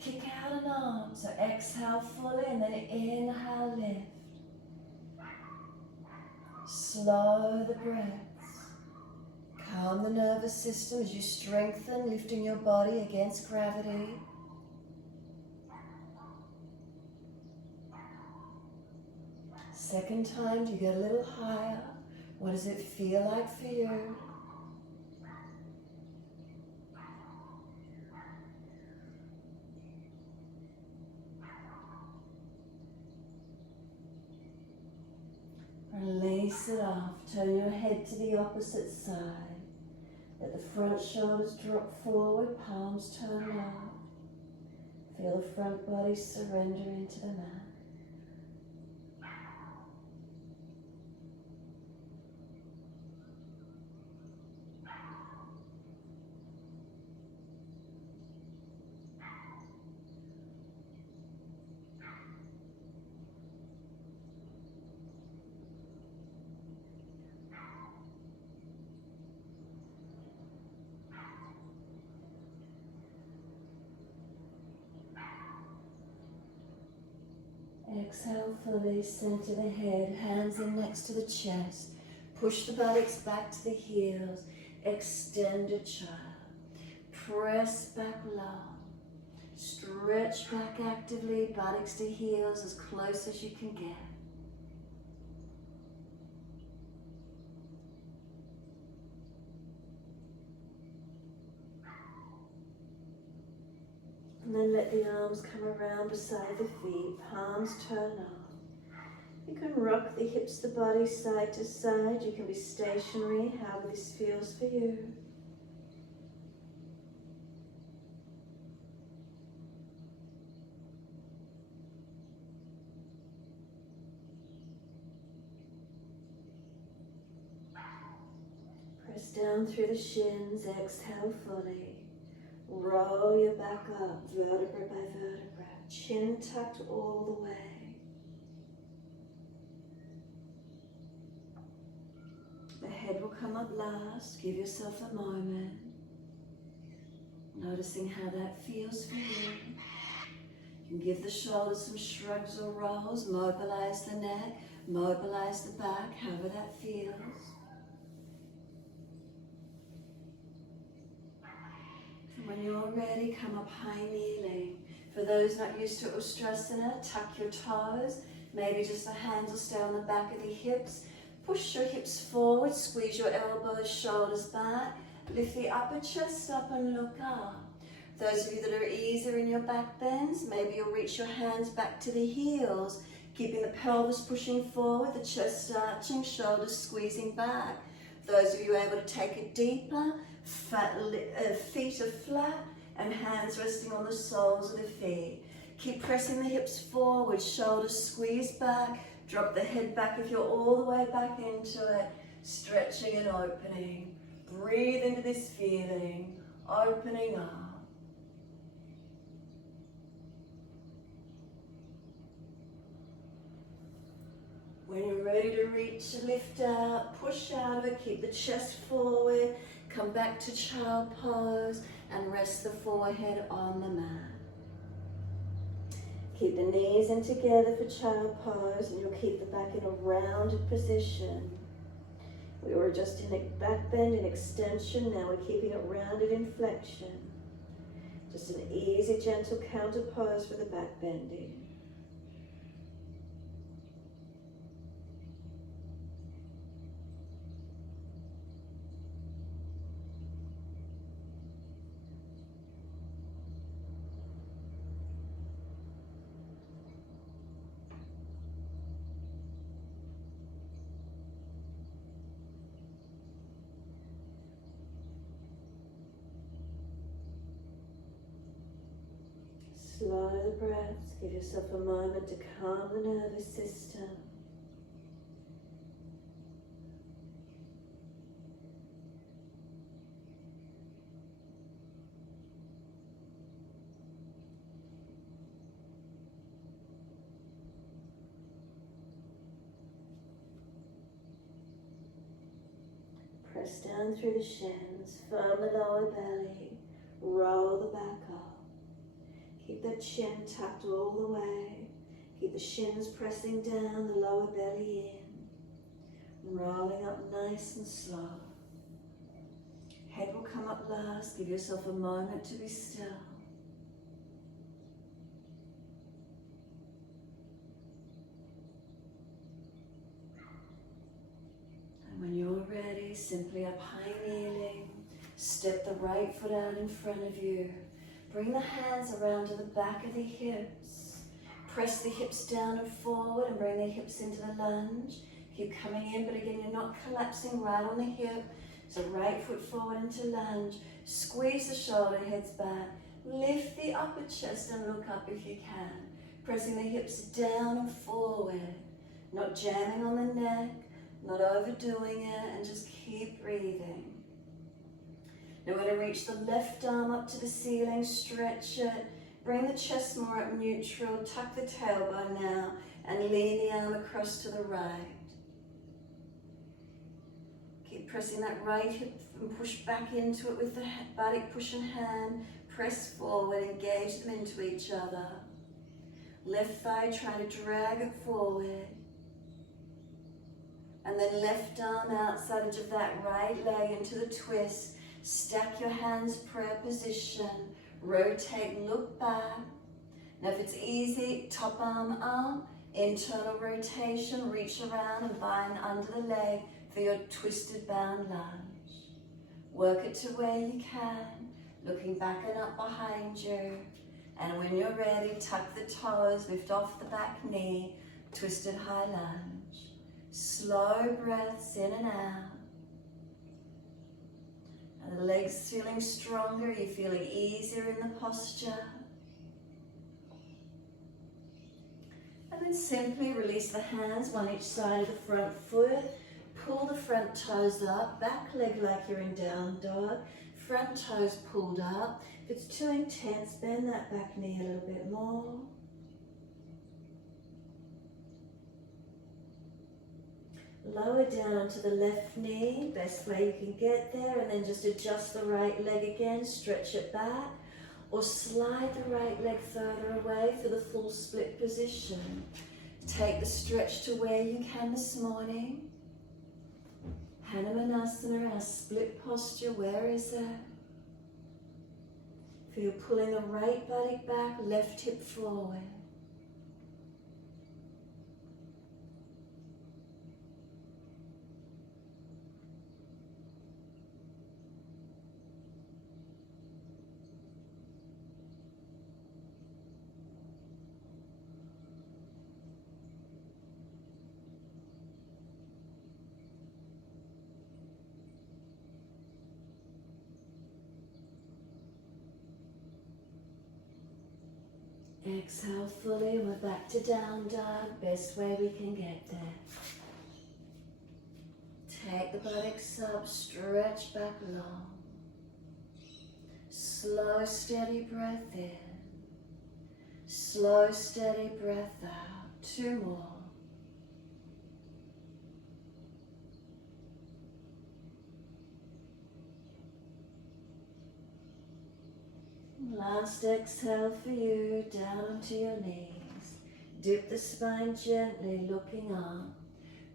Kick out an arm. So exhale fully, and then inhale, lift. Slow the breaths. Calm the nervous system as you strengthen, lifting your body against gravity. Second time, do you get a little higher? What does it feel like for you? Release it off. Turn your head to the opposite side. Let the front shoulders drop forward, palms turn up. Feel the front body surrender into the mat. Exhale fully, center the head, hands in next to the chest. Push the buttocks back to the heels. Extended child. Press back long. Stretch back actively, buttocks to heels as close as you can get. And then let the arms come around beside the feet, palms turn up. You can rock the hips, the body side to side. You can be stationary, however this feels for you. Press down through the shins, exhale fully. Roll your back up, vertebra by vertebra, chin tucked all the way. The head will come up last. Give yourself a moment. Noticing how that feels for you. And give the shoulders some shrugs or rolls. Mobilise the neck, mobilise the back, however that feels. And when you're ready, come up high kneeling. For those not used to Ustrasana, tuck your toes. Maybe just the hands will stay on the back of the hips. Push your hips forward, squeeze your elbows, shoulders back. Lift the upper chest up and look up. Those of you that are easier in your back bends, maybe you'll reach your hands back to the heels, keeping the pelvis pushing forward, the chest arching, shoulders squeezing back. Those of you able to take it deeper, feet are flat and hands resting on the soles of the feet. Keep pressing the hips forward, shoulders squeeze back, drop the head back if you're all the way back into it, stretching and opening. Breathe into this feeling, opening up. When you're ready to reach, lift out, push out of it, keep the chest forward, come back to child pose and rest the forehead on the mat. Keep the knees in together for child pose and you'll keep the back in a rounded position. We were just in a back bend and extension, now we're keeping it rounded in flexion. Just an easy, gentle counter pose for the back bending. Slow the breaths, give yourself a moment to calm the nervous system. Press down through the shins, firm the lower belly, roll the back up. Keep that chin tucked all the way. Keep the shins pressing down, the lower belly in. Rolling up nice and slow. Head will come up last. Give yourself a moment to be still. And when you're ready, simply up high kneeling. Step the right foot out in front of you. Bring the hands around to the back of the hips. Press the hips down and forward and bring the hips into the lunge. Keep coming in, but again, you're not collapsing right on the hip. So right foot forward into lunge. Squeeze the shoulder heads back. Lift the upper chest and look up if you can. Pressing the hips down and forward. Not jamming on the neck, not overdoing it, and just keep breathing. Now we're going to reach the left arm up to the ceiling, stretch it, bring the chest more up neutral, tuck the tailbone now, and lean the arm across to the right. Keep pressing that right hip and push back into it with the buttock push and hand, press forward, engage them into each other. Left thigh, try to drag it forward. And then left arm outside edge of that right leg into the twist. Stack your hands, prayer position, rotate, look back. Now if it's easy, top arm up, internal rotation, reach around and bind under the leg for your twisted bound lunge. Work it to where you can, looking back and up behind you. And when you're ready, tuck the toes, lift off the back knee, twisted high lunge. Slow breaths in and out. And the legs feeling stronger, you're feeling easier in the posture. And then simply release the hands, one each side of the front foot. Pull the front toes up, back leg like you're in down dog. Front toes pulled up. If it's too intense, bend that back knee a little bit more. Lower down onto the left knee, best way you can get there, and then just adjust the right leg again, stretch it back. Or slide the right leg further away for the full split position. Take the stretch to where you can this morning. Hanumanasana, our split posture, where is that? Feel pulling the right buttock back, left hip forward. Exhale fully, we're back to down dog, best way we can get there. Take the buttocks up, stretch back long. Slow, steady breath in. Slow, steady breath out. 2 more. Last exhale for you, down onto your knees. Dip the spine gently, looking up.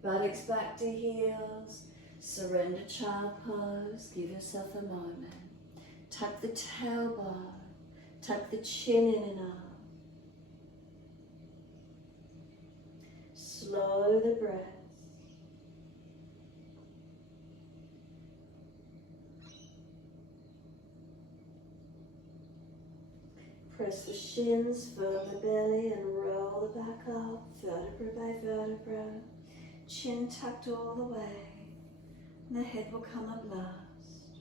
Buttocks back to heels. Surrender child pose. Give yourself a moment. Tuck the tailbone. Tuck the chin in and up. Slow the breath. Press the shins, firm the belly, and roll the back up, vertebra by vertebra. Chin tucked all the way, and the head will come up last.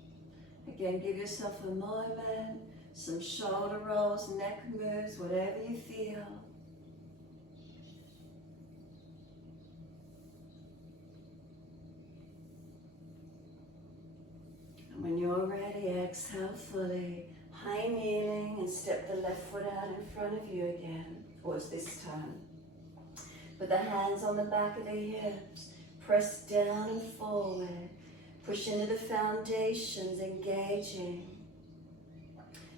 Again, give yourself a moment, some shoulder rolls, neck moves, whatever you feel. And when you're ready, exhale fully. High kneeling and step the left foot out in front of you again, or it's this time. Put the hands on the back of the hips, press down and forward. Push into the foundations, engaging.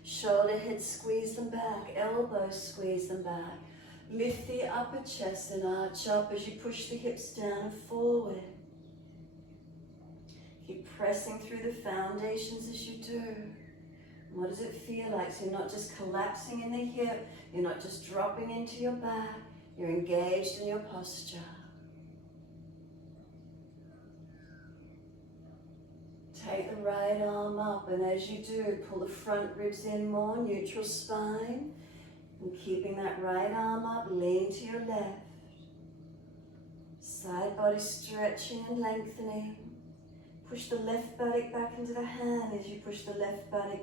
Shoulder heads, squeeze them back, elbows squeeze them back. Lift the upper chest and arch up as you push the hips down and forward. Keep pressing through the foundations as you do. What does it feel like? So you're not just collapsing in the hip, you're not just dropping into your back, you're engaged in your posture. Take the right arm up, and as you do, pull the front ribs in more, neutral spine. And keeping that right arm up, lean to your left. Side body stretching and lengthening. Push the left buttock back into the hand as you push the left buttock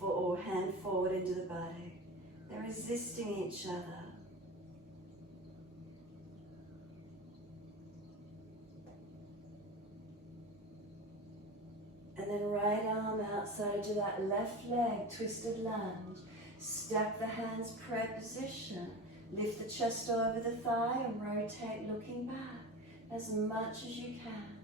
or hand forward into the body. They're resisting each other. And then right arm outside to that left leg, twisted lunge. Stack the hands, prayer position. Lift the chest over the thigh and rotate looking back as much as you can.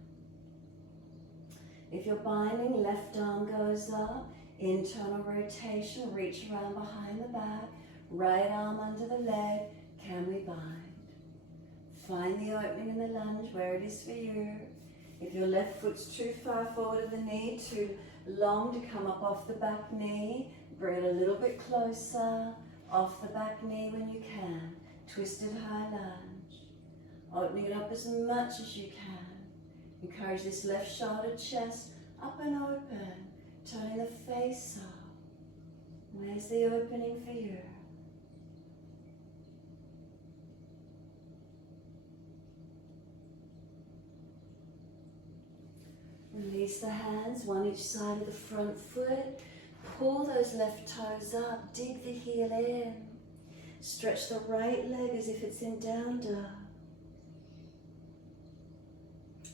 If you're binding, left arm goes up. Internal rotation, reach around behind the back, right arm under the leg, can we bind? Find the opening in the lunge where it is for you. If your left foot's too far forward of the knee, too long to come up off the back knee, bring it a little bit closer, off the back knee when you can. Twisted high lunge. Opening it up as much as you can. Encourage this left shoulder, chest, up and open. Turning the face up. Where's the opening for you? Release the hands, one each side of the front foot. Pull those left toes up, dig the heel in. Stretch the right leg as if it's in down dog.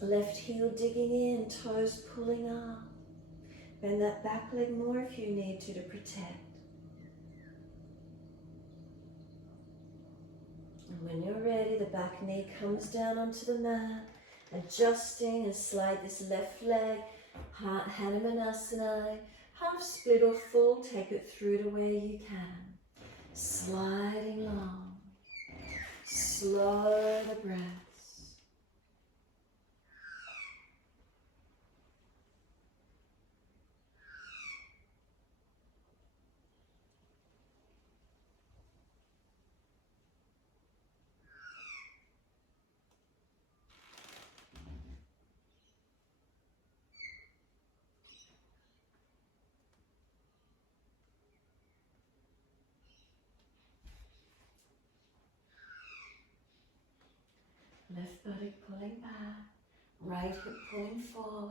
Left heel digging in, toes pulling up. Bend that back leg more if you need to protect. And when you're ready, the back knee comes down onto the mat, adjusting and slide this left leg, Hanumanasana, Half split or full, take it through to where you can. Sliding long. Slow the breaths. Left body pulling back, right hip pulling forward.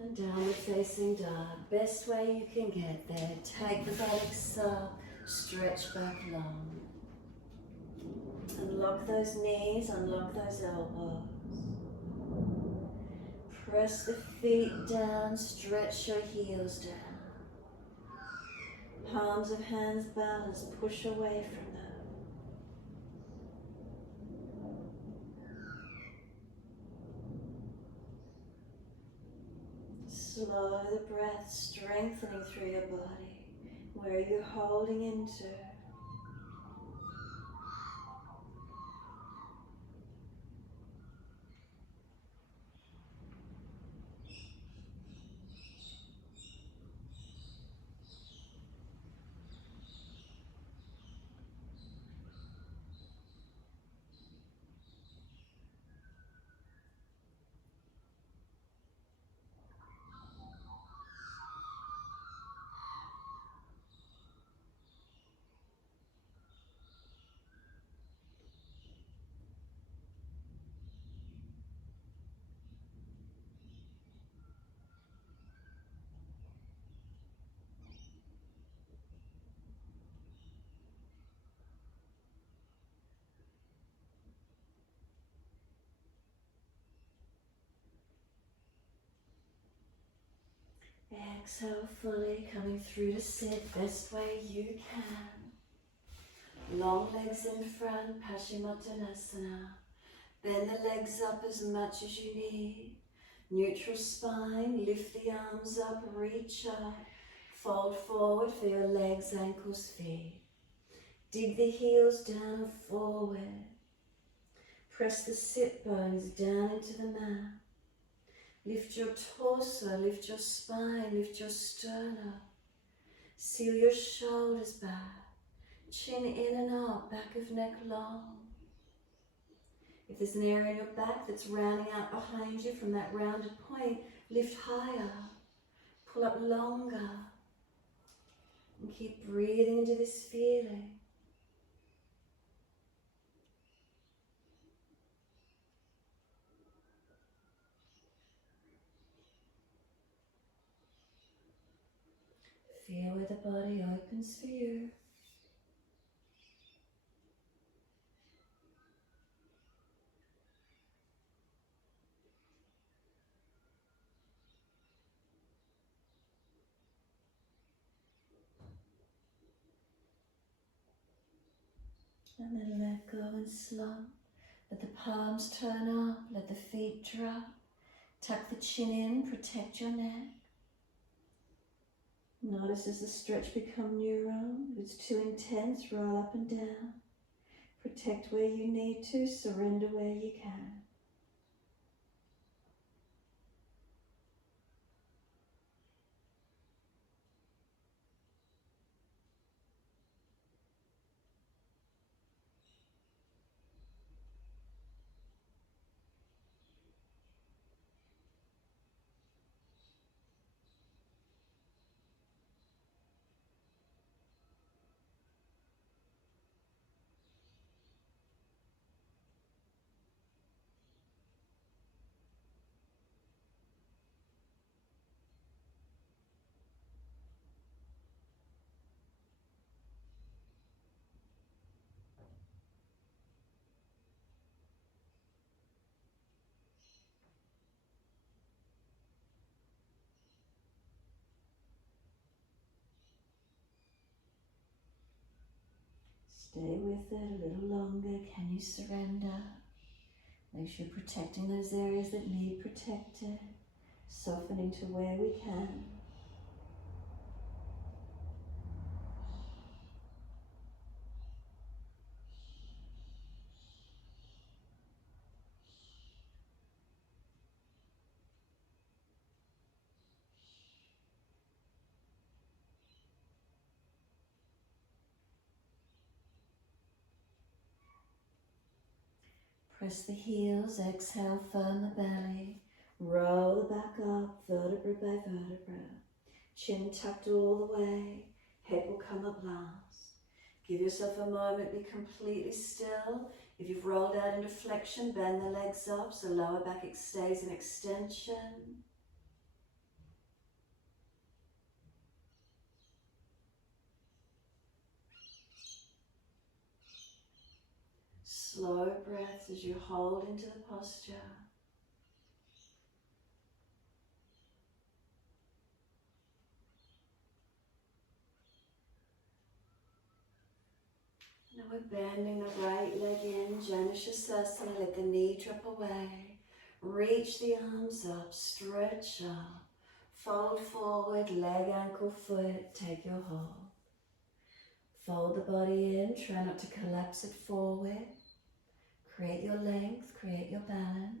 And downward facing dog, best way you can get there. Take the buttocks up, stretch back long. Unlock those knees, unlock those elbows. Press the feet down, stretch your heels down. Palms of hands balanced, push away from them. Slow the breath, strengthening through your body. Where are you holding into? Exhale fully, coming through to sit, best way you can. Long legs in front, Paschimottanasana. Bend the legs up as much as you need. Neutral spine, lift the arms up, reach up. Fold forward for your legs, ankles, feet. Dig the heels down and forward. Press the sit bones down into the mat. Lift your torso, lift your spine, lift your sternum. Seal your shoulders back. Chin in and out, back of neck long. If there's an area in your back that's rounding out behind you from that rounded point, lift higher. Pull up longer. And keep breathing into this feeling. Feel where the body opens for you. And then let go and slump. Let the palms turn up, let the feet drop. Tuck the chin in, protect your neck. Notice as the stretch become neural. If it's too intense, roll up and down. Protect where you need to, surrender where you can. Stay with it a little longer. Can you surrender? Make sure you're protecting those areas that need protected. Softening to where we can. Press the heels, exhale, firm the belly. Roll the back up, vertebra by vertebra. Chin tucked all the way. Head will come up last. Give yourself a moment, be completely still. If you've rolled out into flexion, bend the legs up so lower back stays in extension. Slow breaths as you hold into the posture. Now we're bending the right leg in, Janusasana, let the knee drop away. Reach the arms up, stretch up. Fold forward, leg, ankle, foot, take your hold. Fold the body in, try not to collapse it forward. Create your length, create your balance.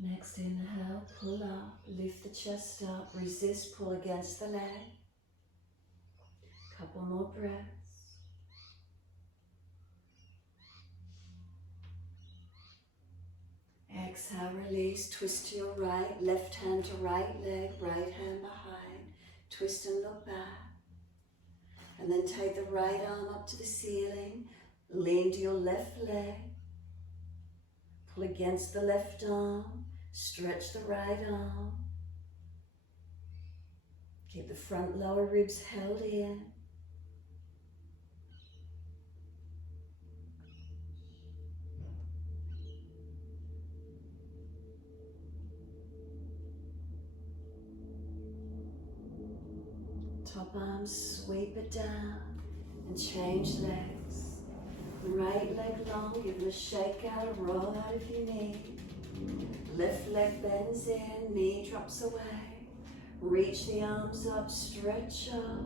Next inhale, pull up, lift the chest up, resist, pull against the leg. Couple more breaths. Exhale, release, twist to your right, left hand to right leg, right hand behind. Twist and look back. And then take the right arm up to the ceiling, lean to your left leg. Pull against the left arm, stretch the right arm. Keep the front lower ribs held in. Top arm, sweep it down and change legs. Right leg long, give it a shake out, roll out if you need. Left leg bends in, knee drops away. Reach the arms up, stretch up.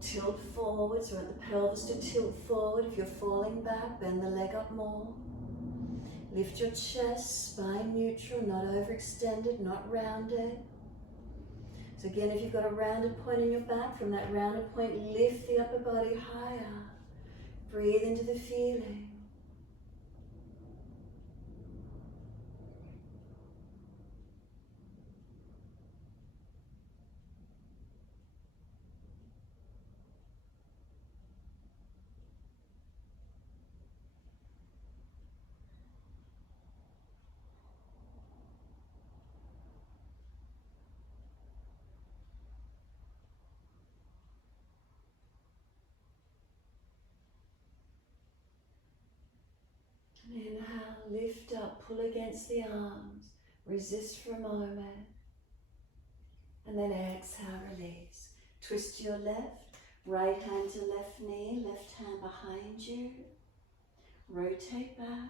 Tilt forwards, or at the pelvis to tilt forward. If you're falling back, bend the leg up more. Lift your chest, spine neutral, not overextended, not rounded. So again, if you've got a rounded point in your back, from that rounded point, lift the upper body higher. Breathe into the feeling. Inhale, lift up, pull against the arms, resist for a moment, and then exhale, release. Twist to your left, right hand to left knee, left hand behind you, rotate back,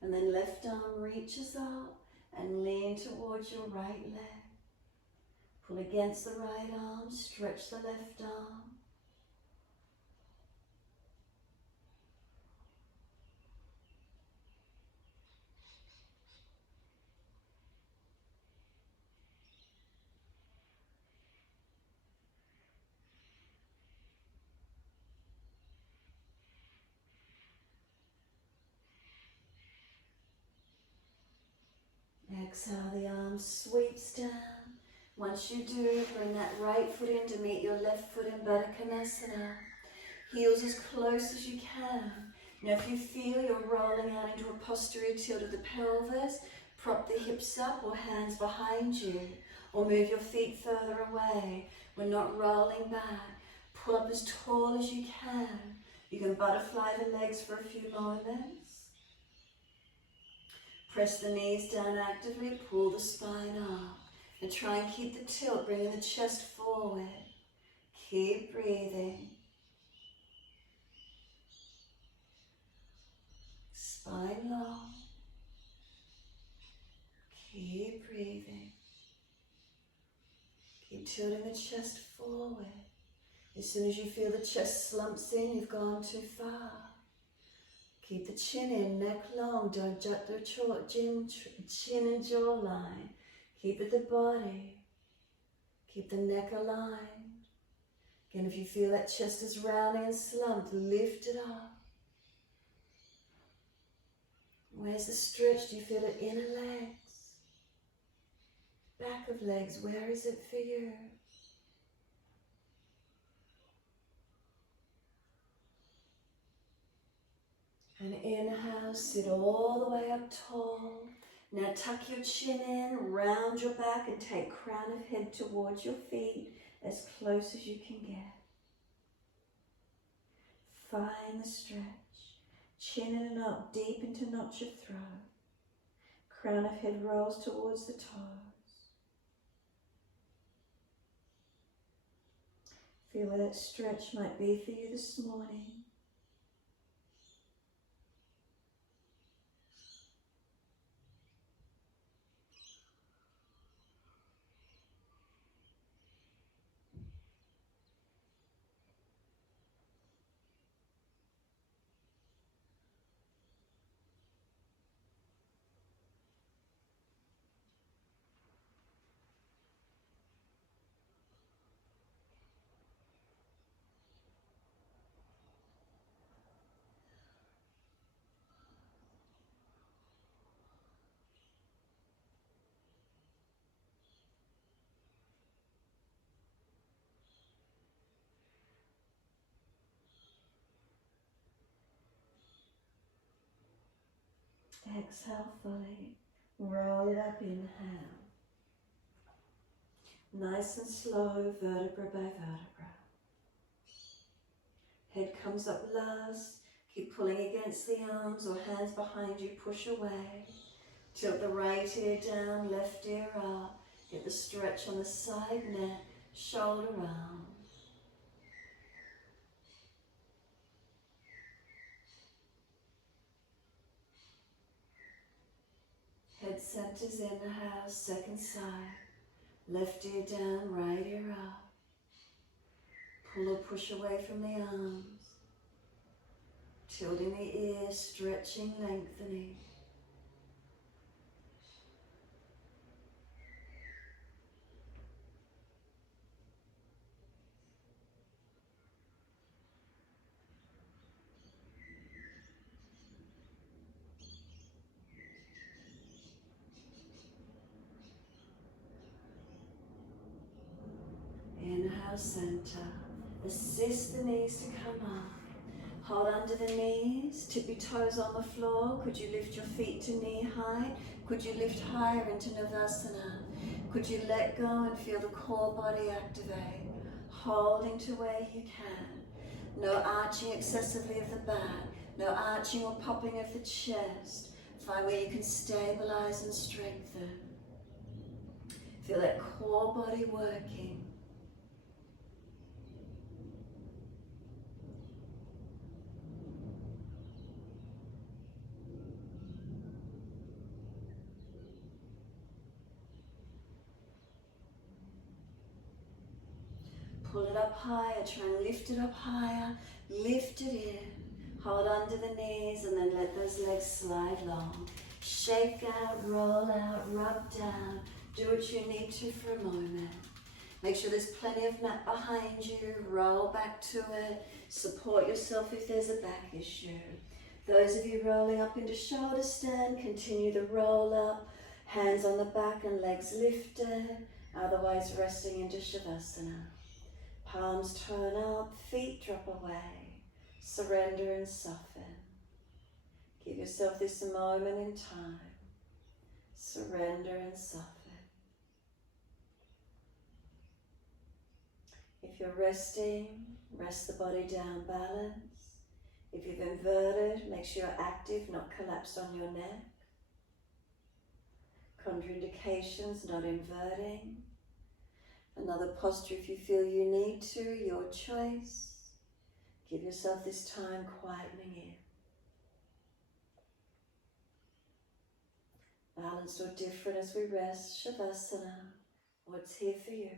and then left arm reaches up and lean towards your right leg. Pull against the right arm, stretch the left arm. Exhale, the arm sweeps down. Once you do, bring that right foot in to meet your left foot in Baddha Konasana. Heels as close as you can. Now if you feel you're rolling out into a posterior tilt of the pelvis, prop the hips up or hands behind you, or move your feet further away. We're not rolling back. Pull up as tall as you can. You can butterfly the legs for a few moments. Press the knees down actively, pull the spine up. And try and keep the tilt, bringing the chest forward. Keep breathing. Spine long. Keep breathing. Keep tilting the chest forward. As soon as you feel the chest slumps in, you've gone too far. Keep the chin in, neck long. Don't jut the chin and jawline. Keep it the body. Keep the neck aligned. Again, if you feel that chest is rounding and slumped, lift it up. Where's the stretch? Do you feel it? Inner legs, back of legs, where is it for you? And inhale, sit all the way up tall. Now tuck your chin in, round your back and take crown of head towards your feet as close as you can get. Find the stretch. Chin in and up, deep into notch your throat. Crown of head rolls towards the toes. Feel where that stretch might be for you this morning. Exhale fully. Roll it up, inhale. Nice and slow, vertebra by vertebra. Head comes up last. Keep pulling against the arms or hands behind you, push away. Tilt the right ear down, left ear up. Get the stretch on the side neck, shoulder round. Head centers, inhale, second side. Left ear down, right ear up. Pull or push away from the arms. Tilting the ear, stretching, lengthening. Inhale, center. Assist the knees to come up. Hold under the knees, tip your toes on the floor. Could you lift your feet to knee height? Could you lift higher into Navasana? Could you let go and feel the core body activate? Holding to where you can. No arching excessively of the back. No arching or popping of the chest. Find where you can stabilize and strengthen. Feel that core body working. Pull it up higher, try and lift it up higher, lift it in, hold under the knees and then let those legs slide long. Shake out, roll out, rub down, do what you need to for a moment. Make sure there's plenty of mat behind you, roll back to it, support yourself if there's a back issue. Those of you rolling up into shoulder stand, continue the roll up, hands on the back and legs lifted, otherwise resting into Shavasana. Palms turn up, feet drop away. Surrender and soften. Give yourself this moment in time. Surrender and soften. If you're resting, rest the body down, balance. If you've inverted, make sure you're active, not collapsed on your neck. Contraindications, not inverting. Another posture if you feel you need to, your choice. Give yourself this time quietening in. Balanced or different as we rest, Shavasana, what's here for you.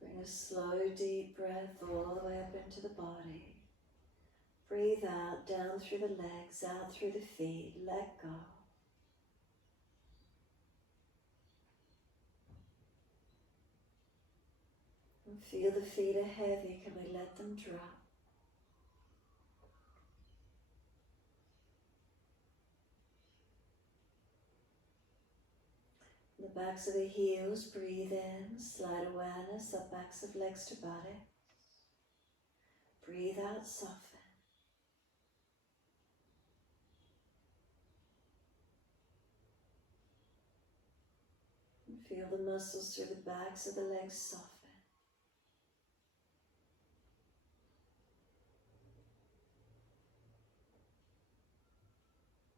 Bring a slow, deep breath all the way up into the body. Breathe out, down through the legs, out through the feet, let go. And feel the feet are heavy, can we let them drop? The backs of the heels, breathe in, slide awareness up backs of legs to body. Breathe out, soften. And feel the muscles through the backs of the legs soften.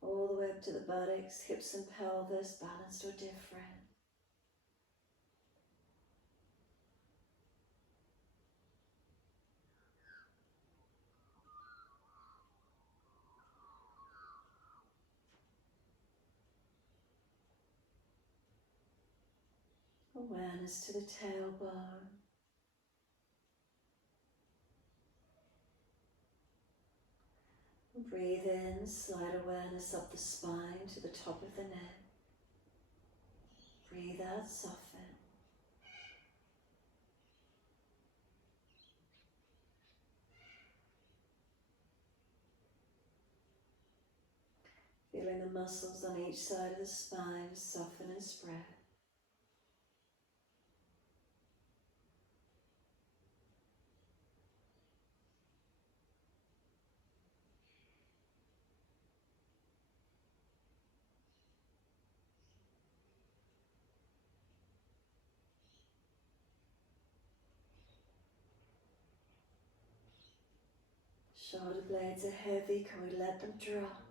All the way up to the buttocks, hips and pelvis, balanced or different. Awareness to the tailbone. Breathe in, slide awareness up the spine to the top of the neck. Breathe out, soften. Feeling the muscles on each side of the spine soften and spread. Shoulder blades are heavy, can we let them drop?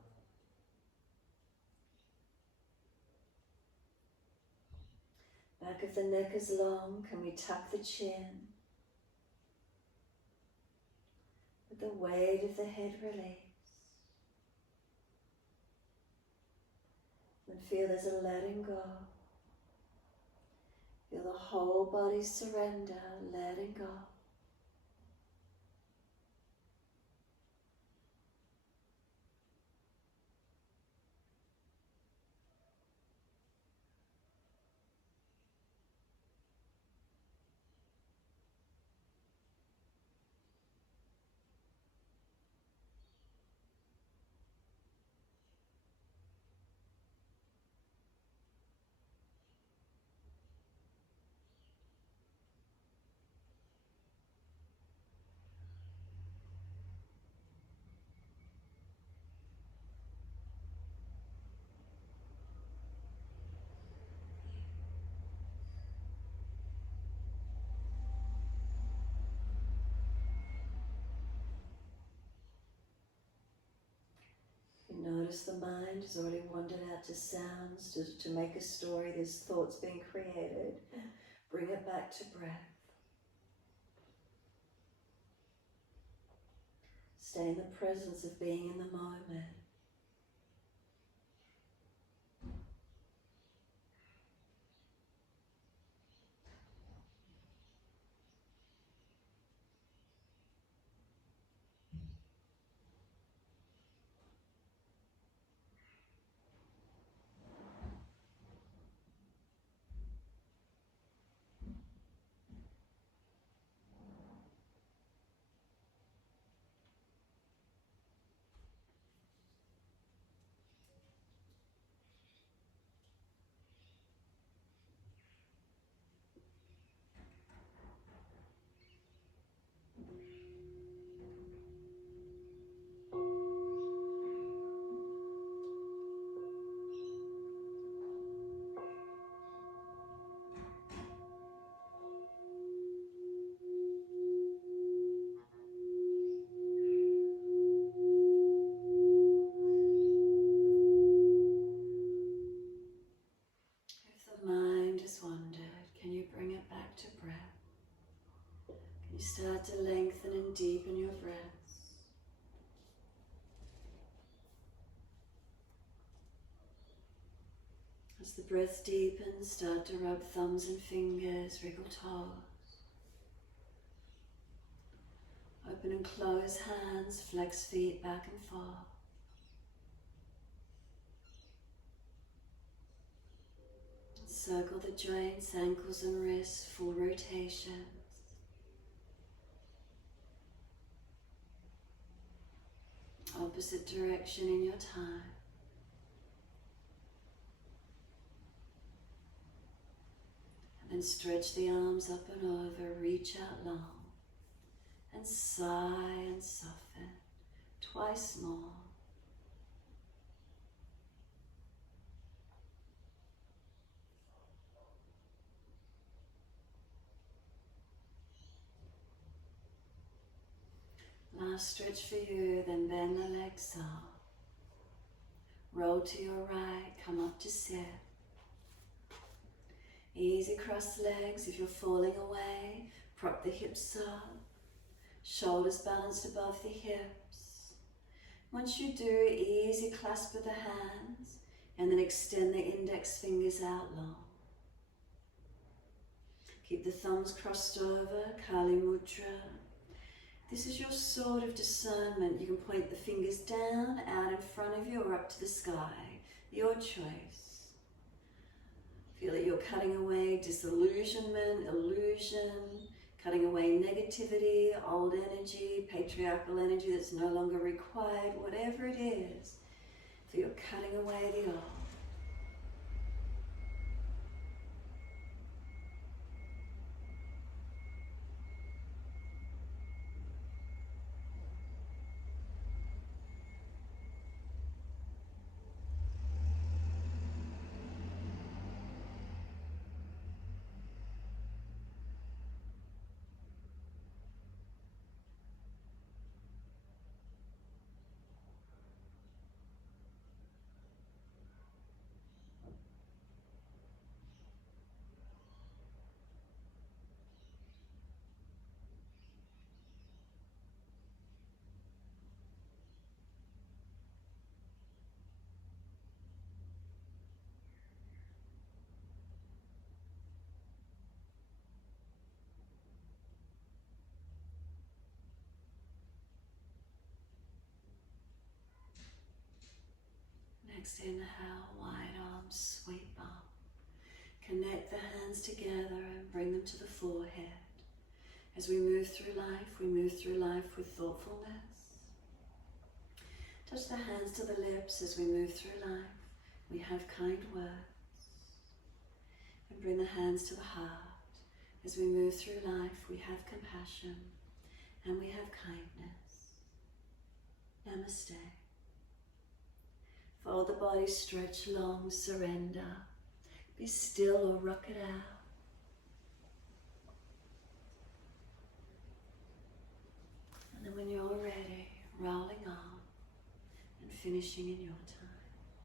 Back of the neck is long, can we tuck the chin? Let the weight of the head release. And feel there's a letting go. Feel the whole body surrender, letting go. You notice the mind has already wandered out to sounds, to make a story. There's thoughts being created. Bring it back to breath. Stay in the presence of being in the moment. start to lengthen and deepen your breaths. As the breath deepens, start to rub thumbs and fingers, wriggle toes. Open and close hands, flex feet back and forth. Circle the joints, ankles and wrists, full rotations. Opposite direction in your time. And then stretch the arms up and over, reach out long. And sigh and soften, twice more. Last stretch for you, then bend the legs up. Roll to your right, come up to sit. Easy cross legs. If you're falling away, prop the hips up. Shoulders balanced above the hips. Once you do, easy clasp of the hands and then extend the index fingers out long. Keep the thumbs crossed over, Kali Mudra. This is your sword of discernment. You can point the fingers down, out in front of you, or up to the sky. Your choice. Feel that you're cutting away disillusionment, illusion, cutting away negativity, old energy, patriarchal energy that's no longer required, whatever it is. So you're cutting away the old. Next inhale, wide arms sweep up. Connect the hands together and bring them to the forehead. As we move through life with thoughtfulness. Touch the hands to the lips as we move through life. We have kind words. And bring the hands to the heart. As we move through life, we have compassion and we have kindness. Namaste. Fold the body, stretch long, surrender. Be still or rock it out. And then when you're ready, rolling on and finishing in your time.